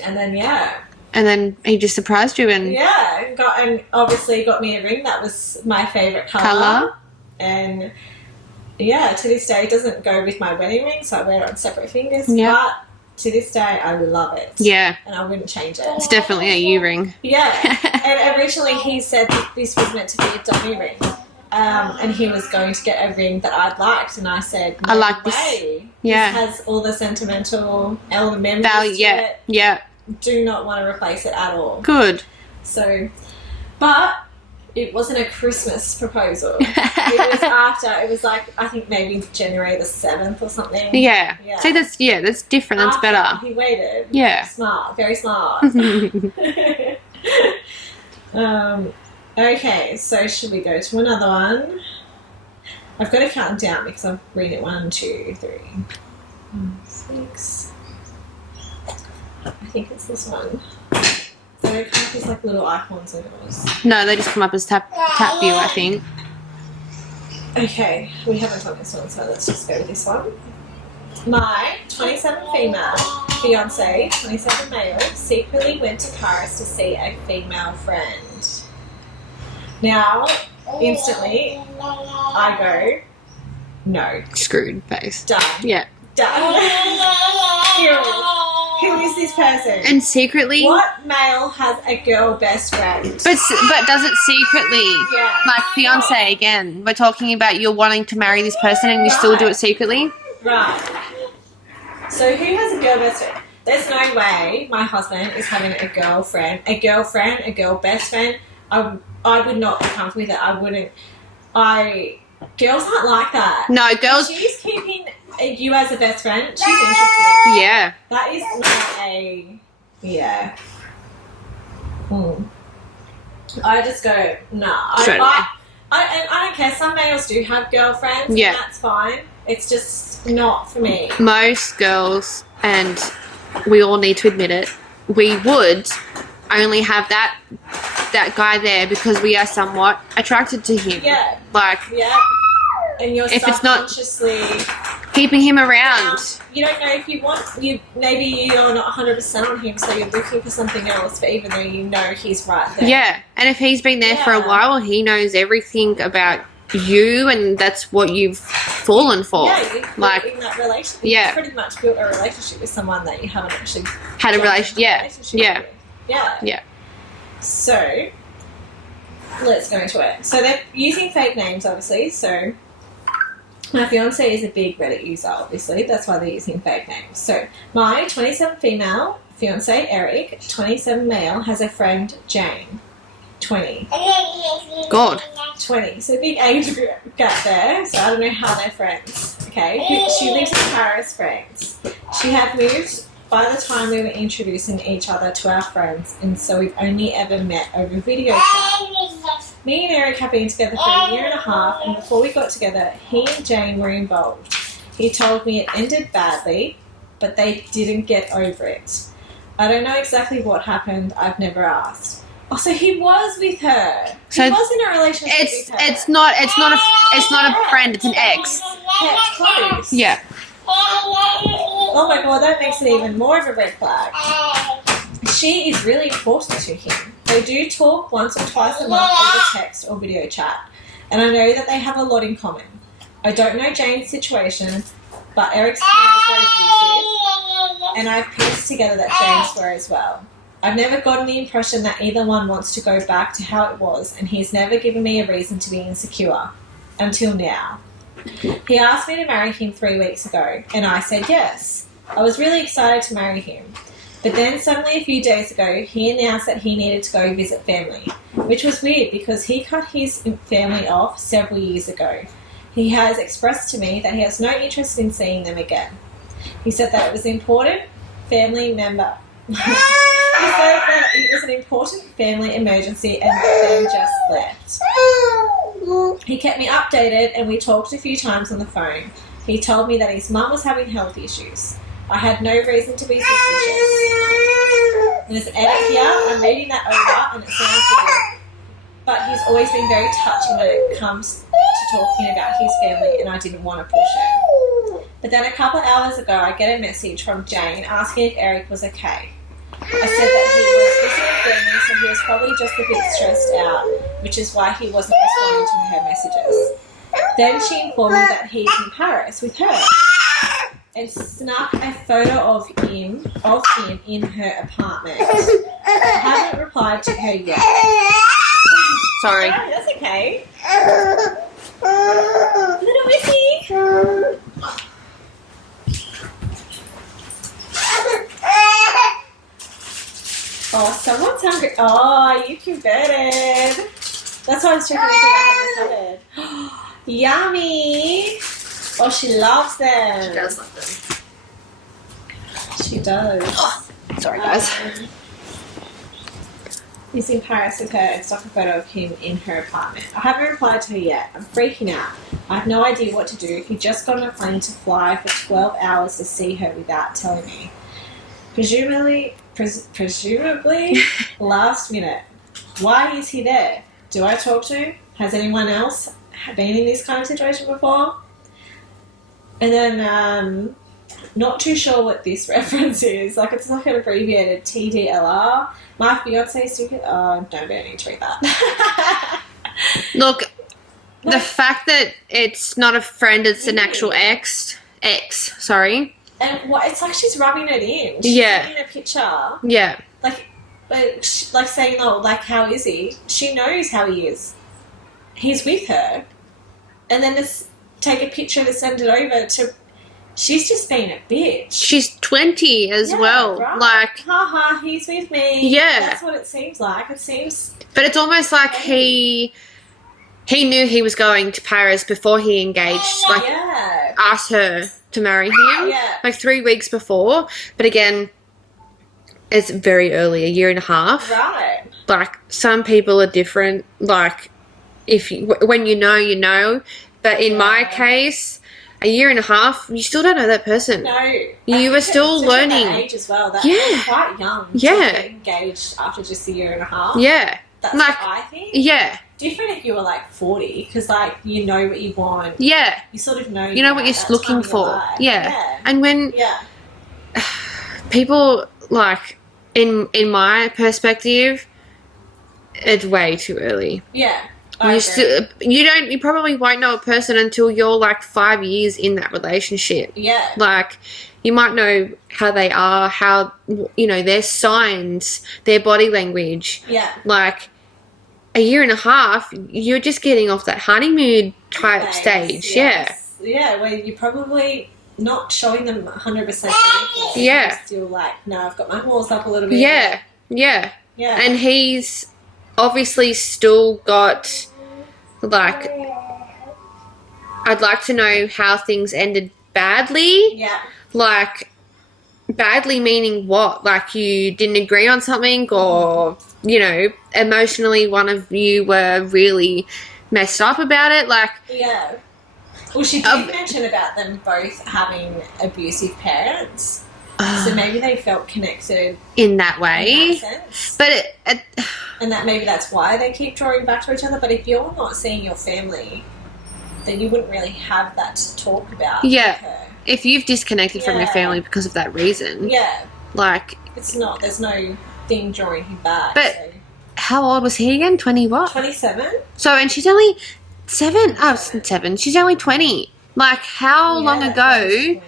And then, yeah. And then he just surprised you and... Yeah. And obviously got me a ring that was my favourite colour. And, yeah, to this day, it doesn't go with my wedding ring, so I wear it on separate fingers. Yeah. But to this day, I love it. Yeah. And I wouldn't change it. It's definitely a you ring. Yeah. And originally he said that this was meant to be a dummy ring. And he was going to get a ring that I'd liked. And I said, no I like way. this. Yeah. This has all the sentimental elements value. to Yeah. it. Yeah. Do not want to replace it at all. Good. So, but it wasn't a Christmas proposal. It was after. It was like, I think maybe January the 7th or something. Yeah. See, that's different. That's After better. He waited. Yeah. Smart. Very smart. Okay, so should we go to another one? I've got to count them down because I've read it 1, 2, 3, 6. I think it's this one. They don't come up as like little icons on yours. No, they just come up as tap view, I think. Okay, we haven't done this one, so let's just go with this one. My 27 female fiance, 27 male, secretly went to Paris to see a female friend. Now, instantly, I go, no. Screwed face. Done. Yeah. Done. Who is this person? And secretly... What male has a girl best friend? But does it secretly? Yeah. Like fiance again. We're talking about you're wanting to marry this person and you still do it secretly? Right. So who has a girl best friend? There's no way my husband is having a girlfriend, a girl best friend. I would not be comfortable with it. I wouldn't. Girls aren't like that. No, girls... She's keeping you as a best friend. She's interested in you. Yeah. That is not a... Yeah. I just go, nah. I don't care. Some males do have girlfriends. Yeah. And that's fine. It's just not for me. Most girls, and we all need to admit it, we would only have that guy there because we are somewhat attracted to him. Yeah. Like... Yeah. And you're if it's not subconsciously keeping him around. You don't know if you want maybe you're not 100% on him, so you're looking for something else, but even though you know he's right there. Yeah. And if he's been there for a while, he knows everything about you and that's what you've fallen for. Yeah, you've like in that relationship. Yeah. You've pretty much built a relationship with someone that you haven't actually had a relationship. Yeah. with. Yeah. So let's go into it. So they're using fake names, obviously. So my fiance is a big Reddit user, obviously. That's why they're using fake names. So my 27 female fiance, Eric, 27 male, has a friend, Jane, 20. God. 20. So big age gap there. So I don't know how they're friends. Okay. She lives in Paris, France. She had moved by the time we were introducing each other to our friends, and so we've only ever met over video chat. Me and Eric have been together for a year and a half, and before we got together, he and Jane were involved. He told me it ended badly, but they didn't get over it. I don't know exactly what happened. I've never asked. Oh, so he was with her. So he was in a relationship with her. It's not a friend. It's an ex. Kept close. Yeah. Oh my God, that makes it even more of a red flag. She is really important to him. They do talk once or twice a month over text or video chat, and I know that they have a lot in common. I don't know Jane's situation, but Eric's parents were abusive, and I've pieced together that Jane's were as well. I've never gotten the impression that either one wants to go back to how it was, and he's never given me a reason to be insecure. Until now. He asked me to marry him 3 weeks ago, and I said yes. I was really excited to marry him. But then suddenly a few days ago, he announced that he needed to go visit family, which was weird because he cut his family off several years ago. He has expressed to me that he has no interest in seeing them again. He said that it was important family member. He said that it was an important family emergency and then just left. He kept me updated and we talked a few times on the phone. He told me that his mum was having health issues. I had no reason to be suspicious. There's an edit here. I'm reading that over and it sounds weird. But he's always been very touchy when it comes to talking about his family and I didn't want to push it. But then a couple of hours ago I get a message from Jane asking if Eric was okay. I said that he was visiting family, so he was probably just a bit stressed out, which is why he wasn't responding to her messages. Then she informed me that he's in Paris with her and snuck a photo of him in her apartment. I haven't replied to her yet. Sorry. Oh, that's okay. Little Missy. Oh, someone's hungry. Oh, you converted. That's why I was checking to see if I had them covered. Yummy. Oh, she loves them. She does love them. She does. Oh, sorry, guys. He's in Paris with her and stuck a photo of him in her apartment. I haven't replied to her yet. I'm freaking out. I have no idea what to do. He just got on a plane to fly for 12 hours to see her without telling me. Presumably last minute. Why is he there? Do I talk to him? Has anyone else been in this kind of situation before? And then, not too sure what this reference is. Like, it's like an abbreviated TDLR. My fiance stupid. Oh, don't need to read that. Look, the fact that it's not a friend, it's an actual ex, sorry. And what, it's like she's rubbing it in. She's Yeah. in a picture. Yeah. Like saying, oh, like, how is he? She knows how he is. He's with her. And then just take a picture to send it over to... She's just being a bitch. She's 20 as well. Right. Like, haha, he's with me. Yeah. That's what it seems like. It seems... but it's almost like he knew he was going to Paris before he engaged. Like, yeah. asked her to marry him. Yeah. Like 3 weeks before. But again, it's very early, a year and a half. Right. Like, some people are different. Like, when you know, you know. But in my case, a year and a half, you still don't know that person. No. You were still learning. That age as well. That's Yeah. quite young to get engaged after just a year and a half. Yeah. That's like, what I think. Yeah. Different if you were like 40, because like you know what you want. Yeah. You sort of know. You know what you're that looking time in your for. life. Yeah. And when Yeah. people, like, in my perspective, it's way too early. Yeah. I agree. You probably won't know a person until you're like 5 years in that relationship. Yeah. Like, you might know how they are, how, their signs, their body language. Yeah. Like, a year and a half, you're just getting off that honeymoon type stage. Yes. Yeah, where you're probably not showing them 100% everything. Yeah. You're still like, no, I've got my horse up a little bit. Yeah. Yeah. Yeah. And he's obviously still got, like, I'd like to know how things ended badly. Yeah. Like, badly meaning what? Like, you didn't agree on something, or, emotionally one of you were really messed up about it. Like, yeah. Well, she did mention about them both having abusive parents. So maybe they felt connected in that way. in that sense. But and that maybe that's why they keep drawing back to each other. But if you're not seeing your family, then you wouldn't really have that to talk about. Yeah. With her. if you've disconnected from your family because of that reason, like, it's not. There's no thing drawing him back. But how old was he again? 20 what? 27. So, and she's only 7. Oh, 7. She's only 20. Like, how long ago? 20.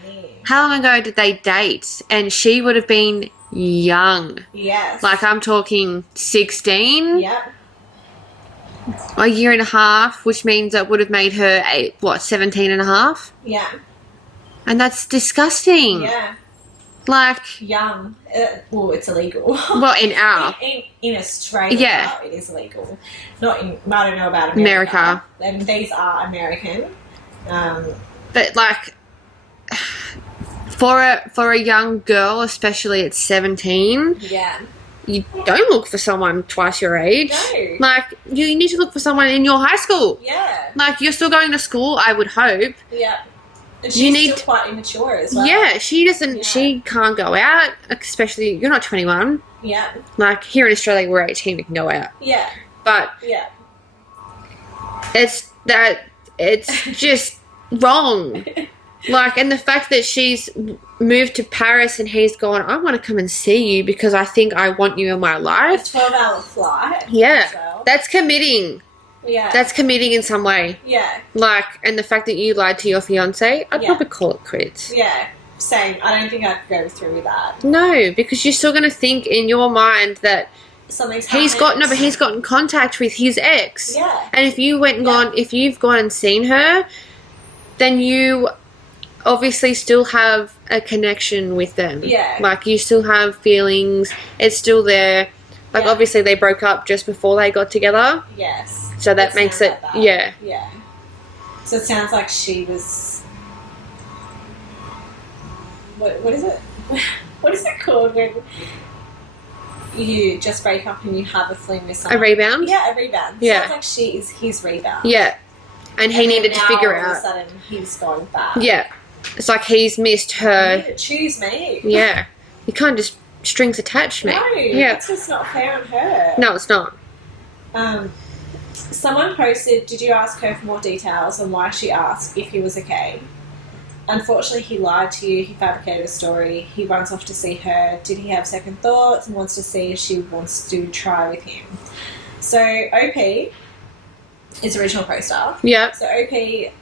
How long ago did they date? And she would have been young. Yes. Like, I'm talking 16. Yep. A year and a half, which means that would have made her, 17 and a half? Yeah. And that's disgusting. Yeah. Like... Young. Well, it's illegal. Well, in our... In Australia, Yeah. it is illegal. Not in... I don't know about America. And these are American. But, like... For a young girl, especially at 17... Yeah. You don't look for someone twice your age. No. Like, you need to look for someone in your high school. Yeah. Like, you're still going to school, I would hope. Yeah. And she's still quite immature as well. Yeah, she doesn't, she can't go out, especially, you're not 21. Yeah. Like, here in Australia, we're 18, we can go out. Yeah. But, yeah. it's just wrong. Like, and the fact that she's moved to Paris and he's gone, I want to come and see you because I think I want you in my life. A 12-hour flight. Yeah. Well. That's committing. Yeah. That's committing in some way. Yeah. Like, and the fact that you lied to your fiancé, I'd probably call it quits. Yeah. Same. I don't think I could go through with that. No, because you're still going to think in your mind that something's he's got in contact with his ex. Yeah. And if you went and gone, if you've gone and seen her, then you obviously still have a connection with them. Yeah. Like, you still have feelings. It's still there. Like, obviously they broke up just before they got together. Yes. So that makes it, yeah. Yeah. So it sounds like she was, what is it? What is it called when you just break up and you have a fling with someone? A rebound? Yeah, a rebound. Yeah. Sounds like she is his rebound. Yeah. And he needed to figure all out. of a sudden he's going back. Yeah. It's like he's missed her. You need to choose me. Yeah. You can't just strings attach me. No, yeah. that's just not fair on her. No, it's not. Someone posted, did you ask her for more details on why she asked if he was okay? Unfortunately, he lied to you. He fabricated a story. He runs off to see her. Did he have second thoughts and wants to see if she wants to try with him? So, OP is original poster. Yeah. So, OP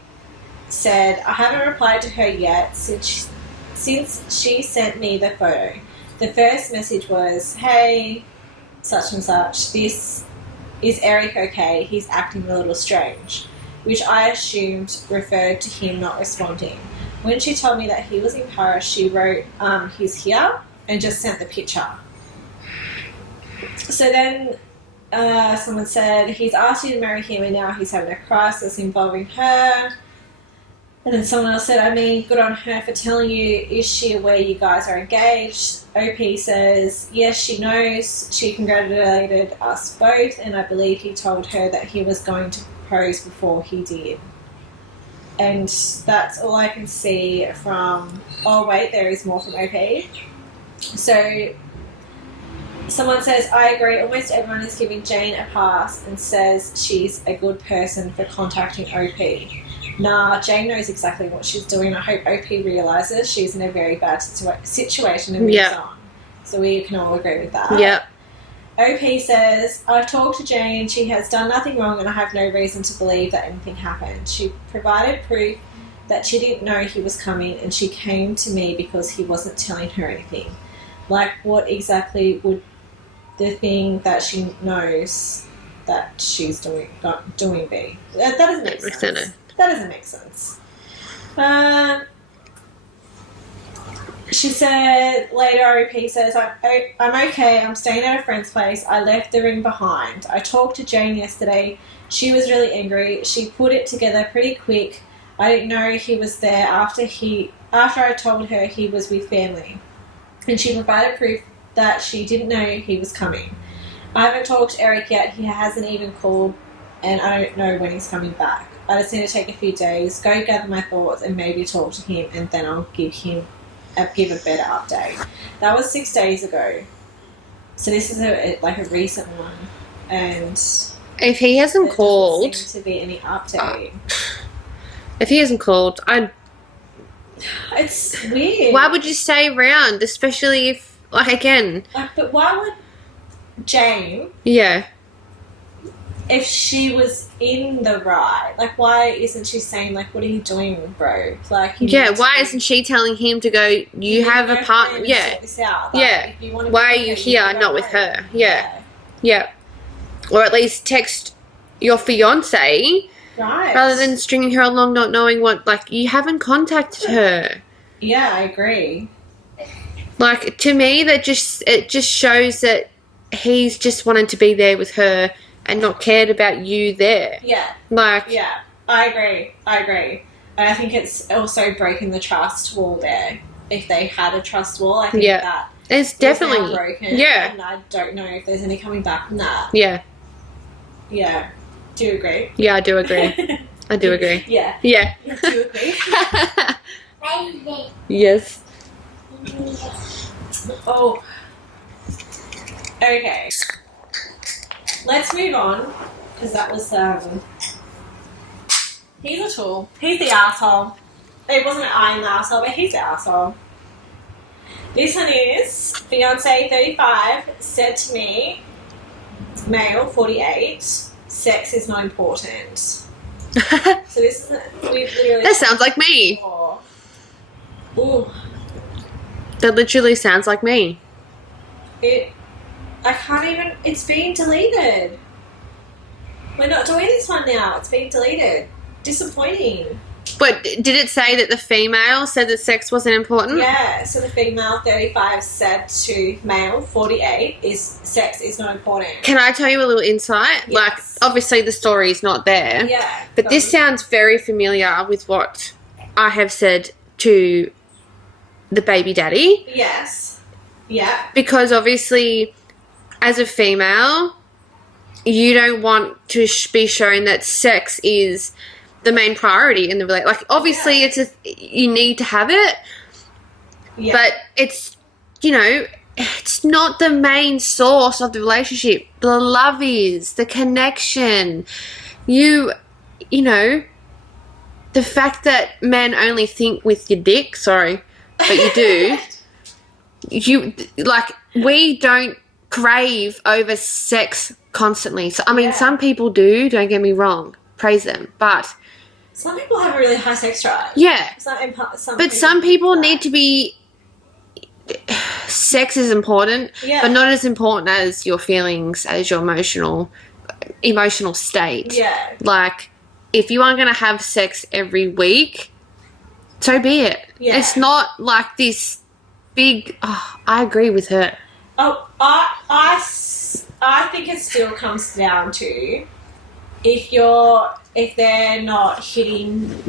said, I haven't replied to her yet since she sent me the photo. The first message was, hey, such and such, is Eric okay? He's acting a little strange, which I assumed referred to him not responding. When she told me that he was in Paris, she wrote, he's here, and just sent the picture. So then someone said, he's asked you to marry him and now he's having a crisis involving her. And then someone else said, I mean, good on her for telling you. Is she aware you guys are engaged? OP says, yes, she knows. She congratulated us both, and I believe he told her that he was going to propose before he did. And that's all I can see from... Oh, wait, there is more from OP. So, someone says, I agree. Almost everyone is giving Jane a pass and says she's a good person for contacting OP. Nah, Jane knows exactly what she's doing. I hope OP realises she's in a very bad situation and moves on. So we can all agree with that. Yeah. OP says, I've talked to Jane. She has done nothing wrong and I have no reason to believe that anything happened. She provided proof that she didn't know he was coming and she came to me because he wasn't telling her anything. Like, what exactly would the thing that she knows that she's doing be? That doesn't make sense. That doesn't make sense. She said, later OP says, I'm okay, I'm staying at a friend's place. I left the ring behind. I talked to Jane yesterday. She was really angry. She put it together pretty quick. I didn't know he was there after I told her he was with family. And she provided proof that she didn't know he was coming. I haven't talked to Eric yet. He hasn't even called and I don't know when he's coming back. I just need to take a few days, go gather my thoughts and maybe talk to him and then I'll give a better update. That was 6 days ago. So this is a recent one. And if he hasn't called... doesn't seem to be any update. If he hasn't called, it's weird. Why would you stay around? Especially if, like, again... but why would Jane... Yeah. if she was in the right, like, why isn't she saying, like, what are you doing, bro? Like, yeah, why isn't she telling him to go, you have a partner? Yeah. Sort this out. Like, Yeah. if you want to Why are be you with her, here, gotta not with go. her? Yeah. Yeah. Or at least text your fiance Right. rather than stringing her along not knowing what, like, you haven't contacted her. Yeah, I agree. Like, to me, it just shows that he's just wanted to be there with her and not cared about you there. Yeah. Like, Yeah, I agree. And I think it's also breaking the trust wall there. If they had a trust wall, I think that it's is definitely now broken. Yeah. And I don't know if there's any coming back from that. Yeah. Yeah. Do you agree? Yeah, I do agree. I do agree. Yeah. Yeah. Do you agree? Yes. Oh. Okay. Let's move on, because that was, he's a tool. He's the asshole. It wasn't I am the asshole, but he's the asshole. This one is, fiance 35 said to me, male 48, sex is not important. So this is, we literally... That sounds like me. Ooh. That literally sounds like me. I can't even... It's being deleted. We're not doing this one now. It's being deleted. Disappointing. But did it say that the female said that sex wasn't important? Yeah, so the female 35 said to male 48 sex is not important. Can I tell you a little insight? Yes. Like, obviously the story's not there. Yeah. But this sounds very familiar with what I have said to the baby daddy. Yes. Yeah. Because obviously, as a female, you don't want to be shown that sex is the main priority in the relationship. Like, obviously, you need to have it, but it's, it's not the main source of the relationship. The love is, the connection. The fact that men only think with your dick, sorry, but you do. We don't crave over sex constantly. So, I mean, some people do, don't get me wrong. Praise them. But some people have a really high sex drive. Yeah. Some people that. need to be... Sex is important, but not as important as your feelings, as your emotional state. Yeah. Like, if you aren't going to have sex every week, so be it. Yeah. It's not like this big... Oh, I agree with her. Oh, I think it still comes down to if they're not hitting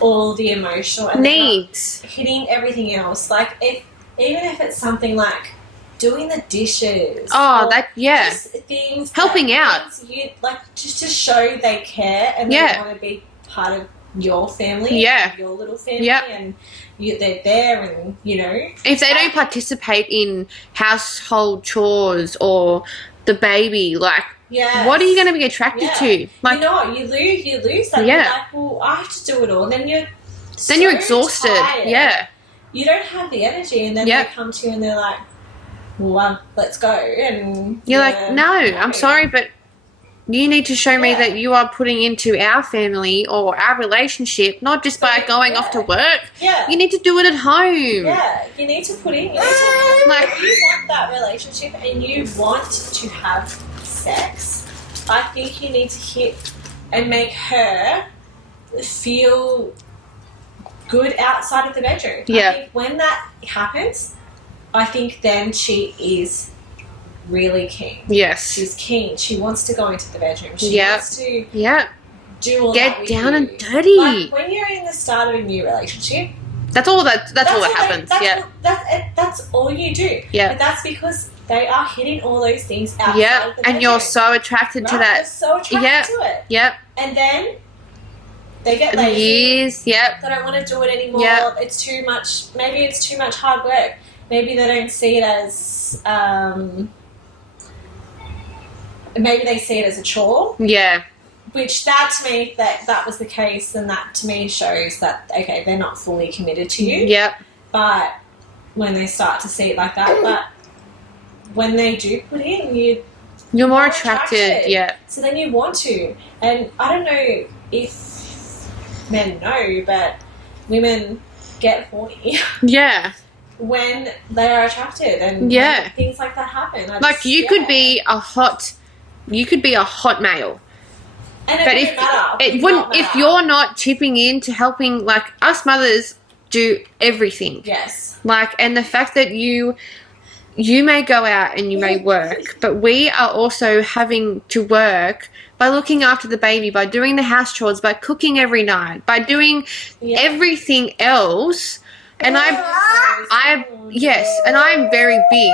all the emotional and needs, hitting everything else. Like, even if it's something like doing the dishes. Oh, just things helping out. Things you like just to show they care and they want to be part of your family, your little family, and they're there, and if they don't participate in household chores or the baby, like, what are you going to be attracted to? Like, you lose that. Yeah. You're like, well, I have to do it all, and then you're exhausted. tired. Yeah, you don't have the energy, and then they come to you and they're like, well, let's go, and you're like, no, I'm sorry, but you need to show me that you are putting into our family or our relationship, not just by going off to work. Yeah. You need to do it at home. Yeah, you need to put in. Like, if you want that relationship and you want to have sex, I think you need to hit and make her feel good outside of the bedroom. Yeah. I think when that happens, I think then she is really keen. Yes. She's keen. She wants to go into the bedroom. She wants to do all that Get with down you. and dirty. Like, when you're in the start of a new relationship, that's all that happens. That's all you do. Yeah. But that's because they are hitting all those things outside of the bedroom. And you're so attracted to that. You're so attracted to it. Yep. And then they get lazy. Years. Yep. They don't want to do it anymore. Yep. It's too much. Maybe it's too much hard work. Maybe they don't see it as... maybe they see it as a chore. Yeah. Which that to me, that was the case, and that to me shows that, okay, they're not fully committed to you. Yep. But when they start to see it like that, but when they do put in, You're more attracted, yeah. So then you want to. And I don't know if men know, but women get horny. Yeah. When they are attracted and things like that happen. You could be a hot male. And but it wouldn't matter. If you're not chipping in to helping, like, us mothers do everything. Yes. Like, and the fact that you may go out and you may work, but we are also having to work by looking after the baby, by doing the house chores, by cooking every night, by doing everything else. And yes, and I'm very big.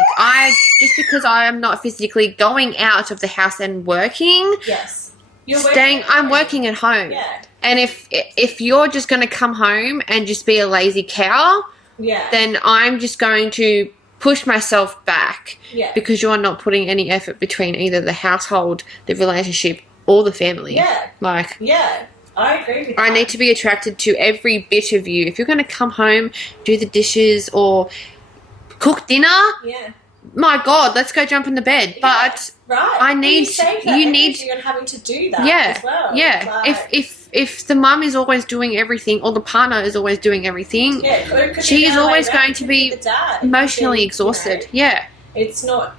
Just because I am not physically going out of the house and working. Yes. I'm working at home. Yeah. And if you're just going to come home and just be a lazy cow, then I'm just going to push myself back because you're not putting any effort between either the household, the relationship, or the family. Yeah. Like, yeah. I agree with that. I need to be attracted to every bit of you. If you're going to come home, do the dishes, or cook dinner, my God, let's go jump in the bed. But I need you need and having to do that as well. Yeah. Like, if the mum is always doing everything, or the partner is always doing everything, she is always going to be emotionally exhausted. Yeah. It's not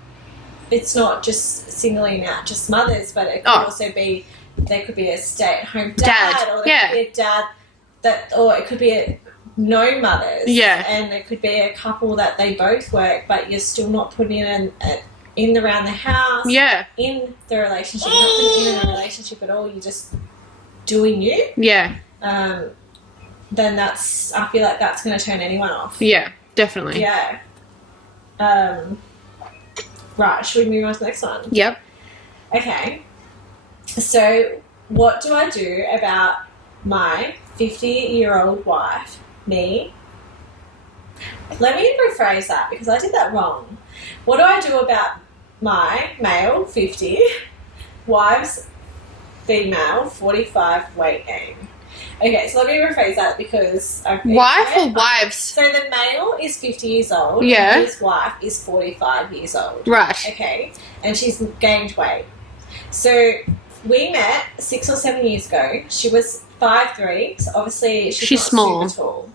just singling out just mothers, but it could also be, there could be a stay-at-home dad, or there could be a dad or it could be no mothers. Yeah. And it could be a couple that they both work, but you're still not putting in around the house. Yeah. In the relationship, not putting in a relationship at all. You're just doing you. Yeah. Then I feel like that's going to turn anyone off. Yeah, definitely. Yeah. Right, should we move on to the next one? Yep. Okay. So, what do I do about my 50-year-old wife, me? Let me rephrase that because I did that wrong. What do I do about my male, 50, wife's female, 45 weight gain? Okay, so let me rephrase that because wife or wives? So the male is 50 years old. Yeah. And his wife is 45 years old. Right. Okay. And she's gained weight. So we met 6 or 7 years ago. She was 5'3", so obviously she's not small. Super tall.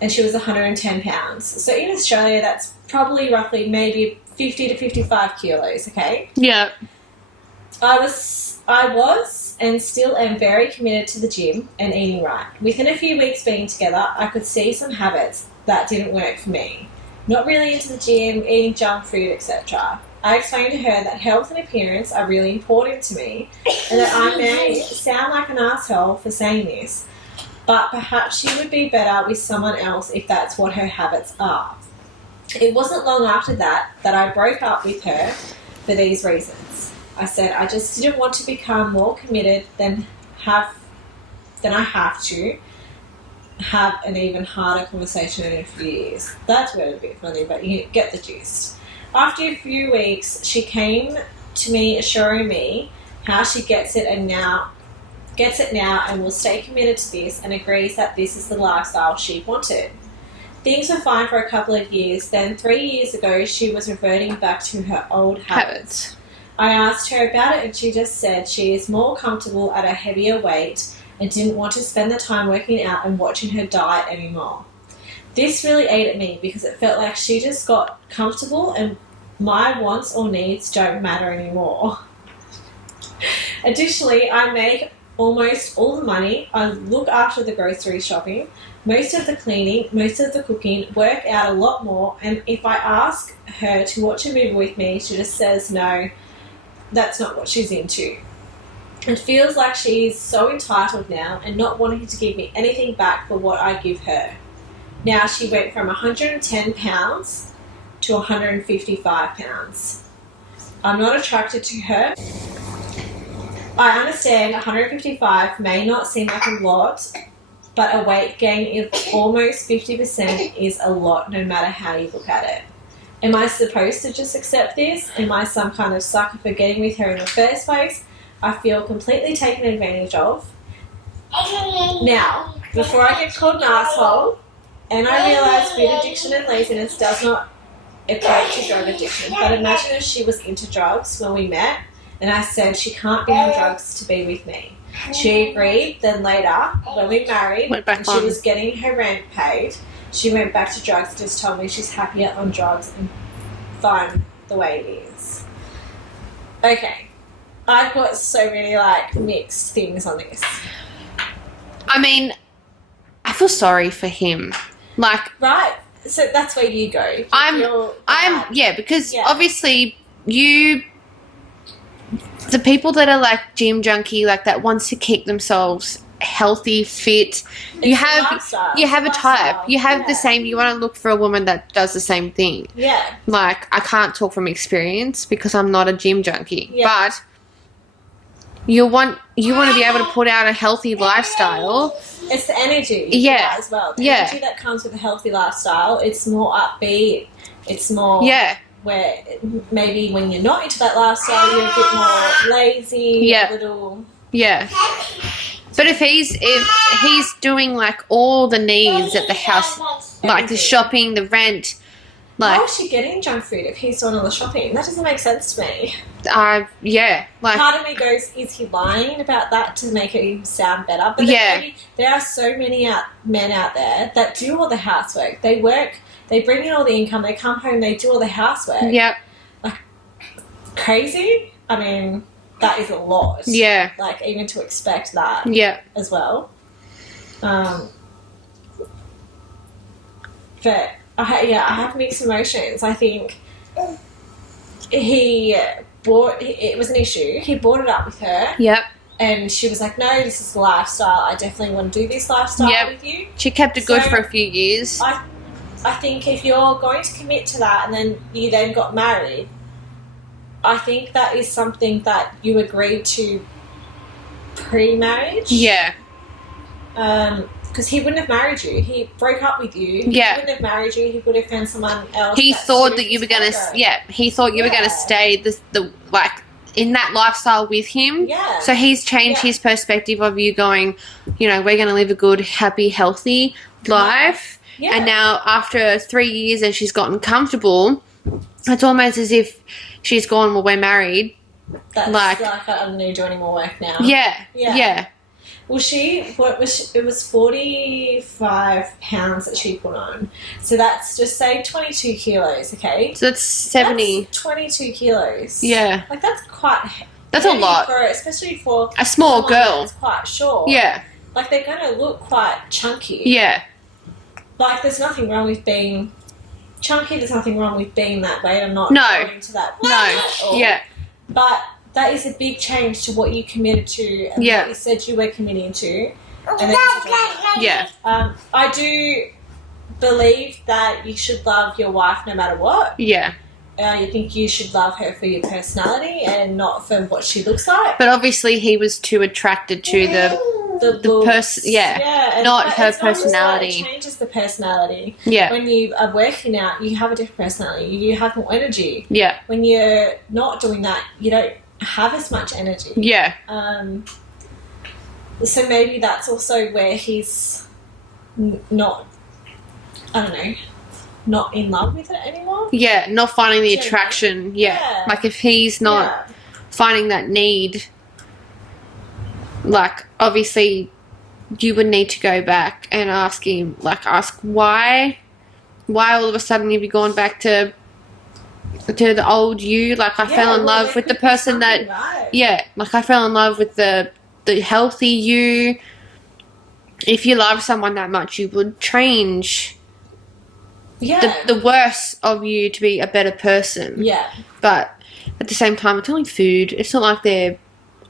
And she was 110 pounds. So in Australia, that's probably roughly maybe 50 to 55 kilos, okay? Yeah. I was and still am very committed to the gym and eating right. Within a few weeks being together, I could see some habits that didn't work for me. Not really into the gym, eating junk food, etc. I explained to her that health and appearance are really important to me and that I may sound like an asshole for saying this, but perhaps she would be better with someone else if that's what her habits are. It wasn't long after that I broke up with her for these reasons. I said I just didn't want to become more committed than I have to have an even harder conversation in a few years. That's worded a bit funny, but you get the gist. After a few weeks, she came to me assuring me how she gets it now and will stay committed to this and agrees that this is the lifestyle she wanted. Things were fine for a couple of years. Then 3 years ago, she was reverting back to her old habits. I asked her about it and she just said she is more comfortable at a heavier weight and didn't want to spend the time working out and watching her diet anymore. This really ate at me because it felt like she just got comfortable and my wants or needs don't matter anymore. Additionally, I make almost all the money. I look after the grocery shopping, most of the cleaning, most of the cooking, work out a lot more, and if I ask her to watch a movie with me, she just says no, that's not what she's into. It feels like she's so entitled now and not wanting to give me anything back for what I give her. Now she went from 110 pounds to 155 pounds. I'm not attracted to her. I understand 155 may not seem like a lot, but a weight gain of almost 50% is a lot no matter how you look at it. Am I supposed to just accept this? Am I some kind of sucker for getting with her in the first place? I feel completely taken advantage of. Now, before I get called an asshole, and I realise food addiction and laziness does not equate to drug addiction, but imagine if she was into drugs when we met And I said she can't be on drugs to be with me. She agreed. Then later, when we married and she was getting her rent paid, she went back to drugs and just told me she's happier on drugs and fine the way it is. Okay. I've got so many, like, mixed things on this. I mean, I feel sorry for him. Like, right? So that's where you go. Because obviously the people that are like gym junkie, like that wants to keep themselves healthy, fit, you have a type. You have the same, you want to look for a woman that does the same thing. Yeah. Like, I can't talk from experience because I'm not a gym junkie. Yeah. But you want to be able to put out a healthy lifestyle. It's the energy as well. The energy that comes with a healthy lifestyle, it's more upbeat. It's more where maybe when you're not into that lifestyle, you're a bit more lazy, a little... Yeah. But if he's doing like all the needs at the house, like the shopping, the rent, like, why is she getting junk food if he's doing all the shopping? That doesn't make sense to me. Like, part of me goes, is he lying about that to make it sound better? But maybe there are so many men out there that do all the housework. They work, they bring in all the income, they come home, they do all the housework. Yep. Like, crazy? I mean, that is a lot. Yeah. Like, even to expect that as well. But, I have mixed emotions. I think it was an issue. He brought it up with her. Yep. And she was like, no, this is the lifestyle. I definitely want to do this lifestyle with you. She kept it good for a few years. I think if you're going to commit to that and then you then got married, I think that is something that you agreed to pre-marriage. Yeah. Because he wouldn't have married you. He broke up with you. Yeah. He wouldn't have married you. He would have found someone else. He thought that you were going to... he thought you were going to stay in that lifestyle with him. Yeah. So he's changed his perspective of you going, you know, we're going to live a good, happy, healthy life. Yeah. And now after 3 years and she's gotten comfortable, it's almost as if she's gone, well, we're married. That's like I don't need to do any more work now. Yeah. Well, it was 45 pounds that she put on. So that's just say 22 kilos, okay? So that's 70. That's 22 kilos. Yeah. Like, that's quite... That's a lot. Especially for... a small girl. That's quite short. Yeah. Like, they're going to look quite chunky. Yeah. Like, there's nothing wrong with being chunky. There's nothing wrong with being that weight. I'm not going into that. No. Yeah. But... that is a big change to what you committed to and what you said you were committing to. And then I do believe that you should love your wife no matter what. Yeah. You think you should love her for your personality and not for what she looks like. But obviously he was too attracted to the person. Yeah. Not her personality. It changes the personality. Yeah. When you are working out, you have a different personality. You have more energy. Yeah. When you're not doing that, you don't have as much energy. Yeah. So maybe that's also where he's not, I don't know, not in love with it anymore. Yeah, not finding the attraction. Yeah. Like if he's not finding that need, like obviously you would need to go back and ask him, like ask why all of a sudden have you gone back to the old you? Like I fell in love with the person that like I fell in love with the healthy you. If you love someone that much, you would change the worst of you to be a better person. But at the same time, it's only food. It's not like they're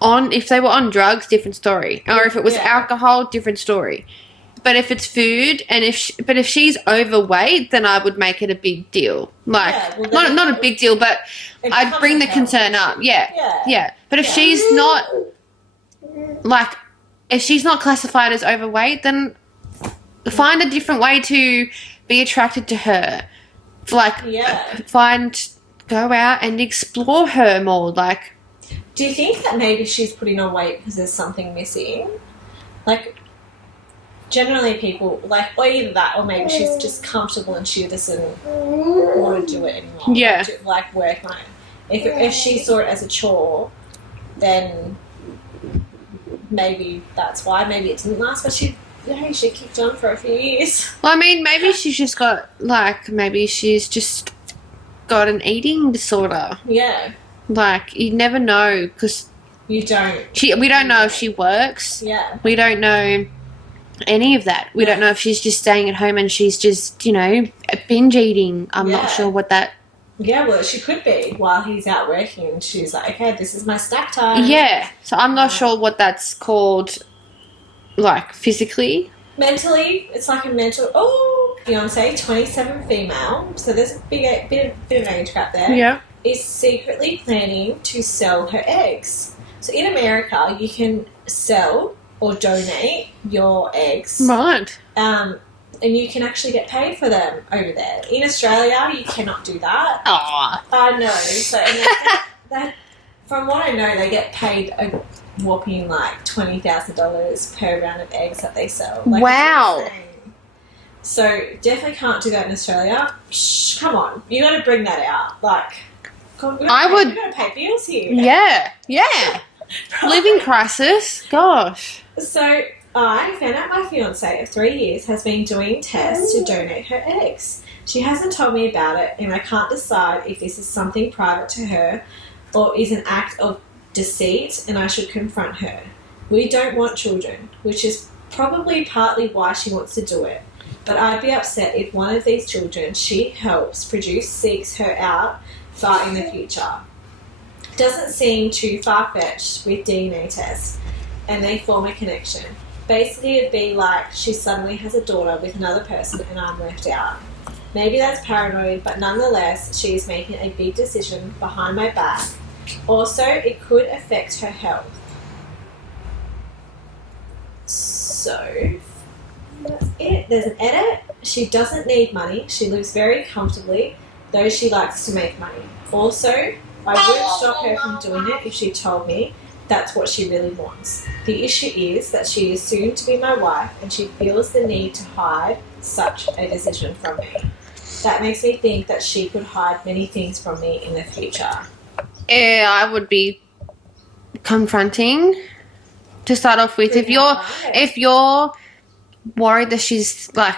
on, if they were on drugs, different story, or if it was alcohol, different story. But if it's food, and if she's overweight, then I would make it a big deal. Like not a big deal, but I'd bring the concern up. But if she's not, like, if she's not classified as overweight, then find a different way to be attracted to her. Like, go out and explore her more. Like, do you think that maybe she's putting on weight because there's something missing? Like, generally people, like, or either that or maybe she's just comfortable and she doesn't want to do it anymore. Like work on it. If she saw it as a chore, then maybe that's why. Maybe it didn't last, but she kicked on for a few years. Well, I mean, maybe she's just got, like, maybe she's just got an eating disorder. Yeah. Like, you never know, because... You don't. We don't know if she works. Yeah. We don't know any of that. We don't know if she's just staying at home and she's just, you know, binge eating. I'm not sure what that... Yeah, well, she could be while he's out working and she's like, okay, this is my snack time. Yeah. So I'm not sure what that's called, like, physically. Mentally, it's like a mental... Oh, Beyonce, 27 female. So there's a bit of age gap there. Yeah. Is secretly planning to sell her eggs. So in America, you can sell or donate your eggs. Right. And you can actually get paid for them over there. In Australia, you cannot do that. Aw. I know. So and from what I know, they get paid a whopping like $20,000 per round of eggs that they sell. Like, wow. So definitely can't do that in Australia. Shh, come on, you got to bring that out. Like, we got to pay bills here. Yeah. Living crisis. Gosh. So I found out my fiance of 3 years has been doing tests to donate her eggs. She hasn't told me about it, and I can't decide if this is something private to her or is an act of deceit, and I should confront her. We don't want children, which is probably partly why she wants to do it. But I'd be upset if one of these children she helps produce seeks her out far in the future. Doesn't seem too far-fetched with DNA tests, and they form a connection. Basically, it'd be like she suddenly has a daughter with another person and I'm left out. Maybe that's paranoid, but nonetheless, she is making a big decision behind my back. Also, it could affect her health. So, that's it. There's an edit. She doesn't need money. She lives very comfortably, though she likes to make money. Also, I would stop her from doing it if she told me that's what she really wants. The issue is that she is soon to be my wife and she feels the need to hide such a decision from me. That makes me think that she could hide many things from me in the future. Yeah, I would be confronting to start off with. If you're worried that she's like,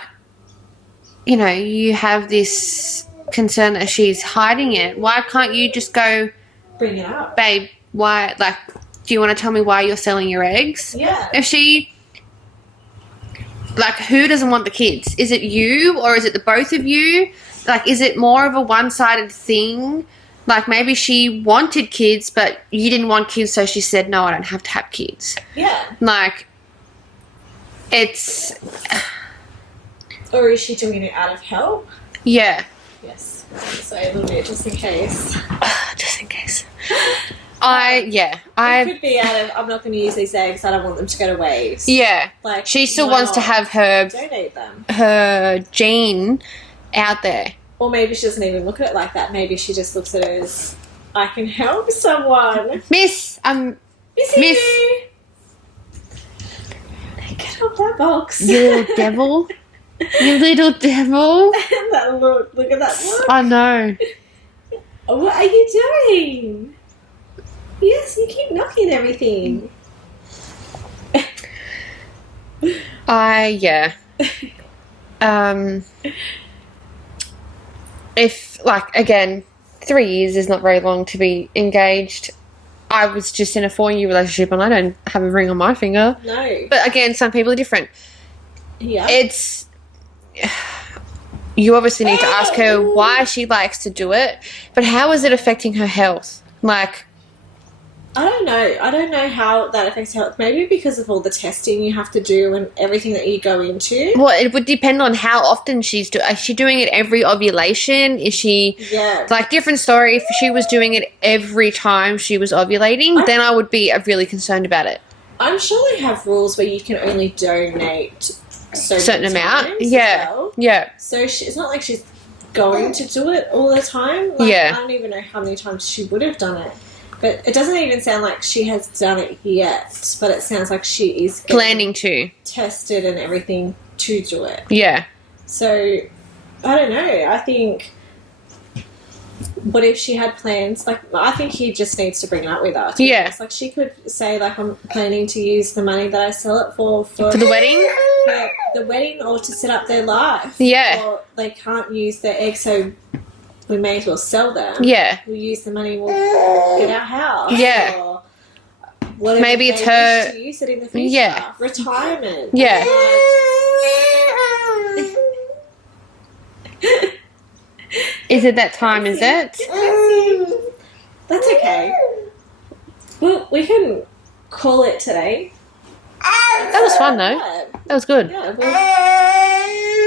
you know, you have this concern that she's hiding it, why can't you just go, bring it up, babe? Why? Like, do you want to tell me why you're selling your eggs? Yeah. If she, like, who doesn't want the kids? Is it you or is it the both of you? Like, is it more of a one-sided thing? Like, maybe she wanted kids, but you didn't want kids, so she said, no, I don't have to have kids. Yeah. Like, it's... Or is she doing it out of help? Yeah. Yes. So a little bit, just in case. Just in case. It could be out of, I'm not going to use these eggs, I don't want them to go to waste. Yeah. Like, she still wants to have donate them. Her gene out there. Or maybe she doesn't even look at it like that. Maybe she just looks at it as, I can help someone. Miss, Miss. Get off that box. You little devil. You little devil. That look at that look. I know. What are you doing? Yes, you keep knocking everything. If, like, again, 3 years is not very long to be engaged. I was just in a 4-year relationship and I don't have a ring on my finger. No. But again, some people are different. Yeah. It's... You obviously need to ask her why she likes to do it, but how is it affecting her health? Like... I don't know how that affects health. Maybe because of all the testing you have to do and everything that you go into. Well, it would depend on how often she's doing. Is she doing it every ovulation? Is she... Yeah. Like, different story. If she was doing it every time she was ovulating, then I would be really concerned about it. I'm sure they have rules where you can only donate certain amount. Yeah. Well. Yeah. So it's not like she's going to do it all the time. Like, yeah. I don't even know how many times she would have done it. But it doesn't even sound like she has done it yet, but it sounds like she is planning to. Tested and everything to do it. Yeah. So, I don't know. I think what if she had plans? Like, I think he just needs to bring it up with her. Yeah. Like, she could say, like, I'm planning to use the money that I sell it for the wedding? Yeah, the wedding, or to set up their life. Yeah. Or they can't use their eggs, so we may as well sell them. Yeah. We'll use the money, we'll get our house. Yeah. Or whatever Maybe it's her... to use it in the future. Yeah. Retirement. Yeah. Is it that time, is it? That's okay. Well, we can call it today. That was fun, though. Yeah. That was good. Yeah, well,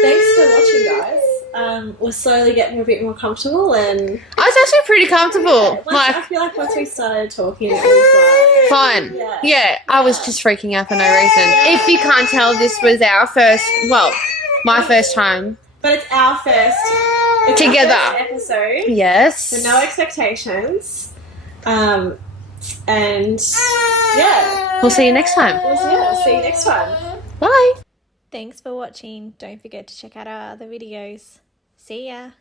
thanks for watching, guys. We're slowly getting a bit more comfortable, and I was actually pretty comfortable. I feel like once we started talking, it was like fun. Yeah, I was just freaking out for no reason. If you can't tell, this was our first, well, my first time. But it's our first together our first episode. Yes. So no expectations. And yeah. We'll see you next time. We'll see you next time. Bye. Thanks for watching. Don't forget to check out our other videos. See ya.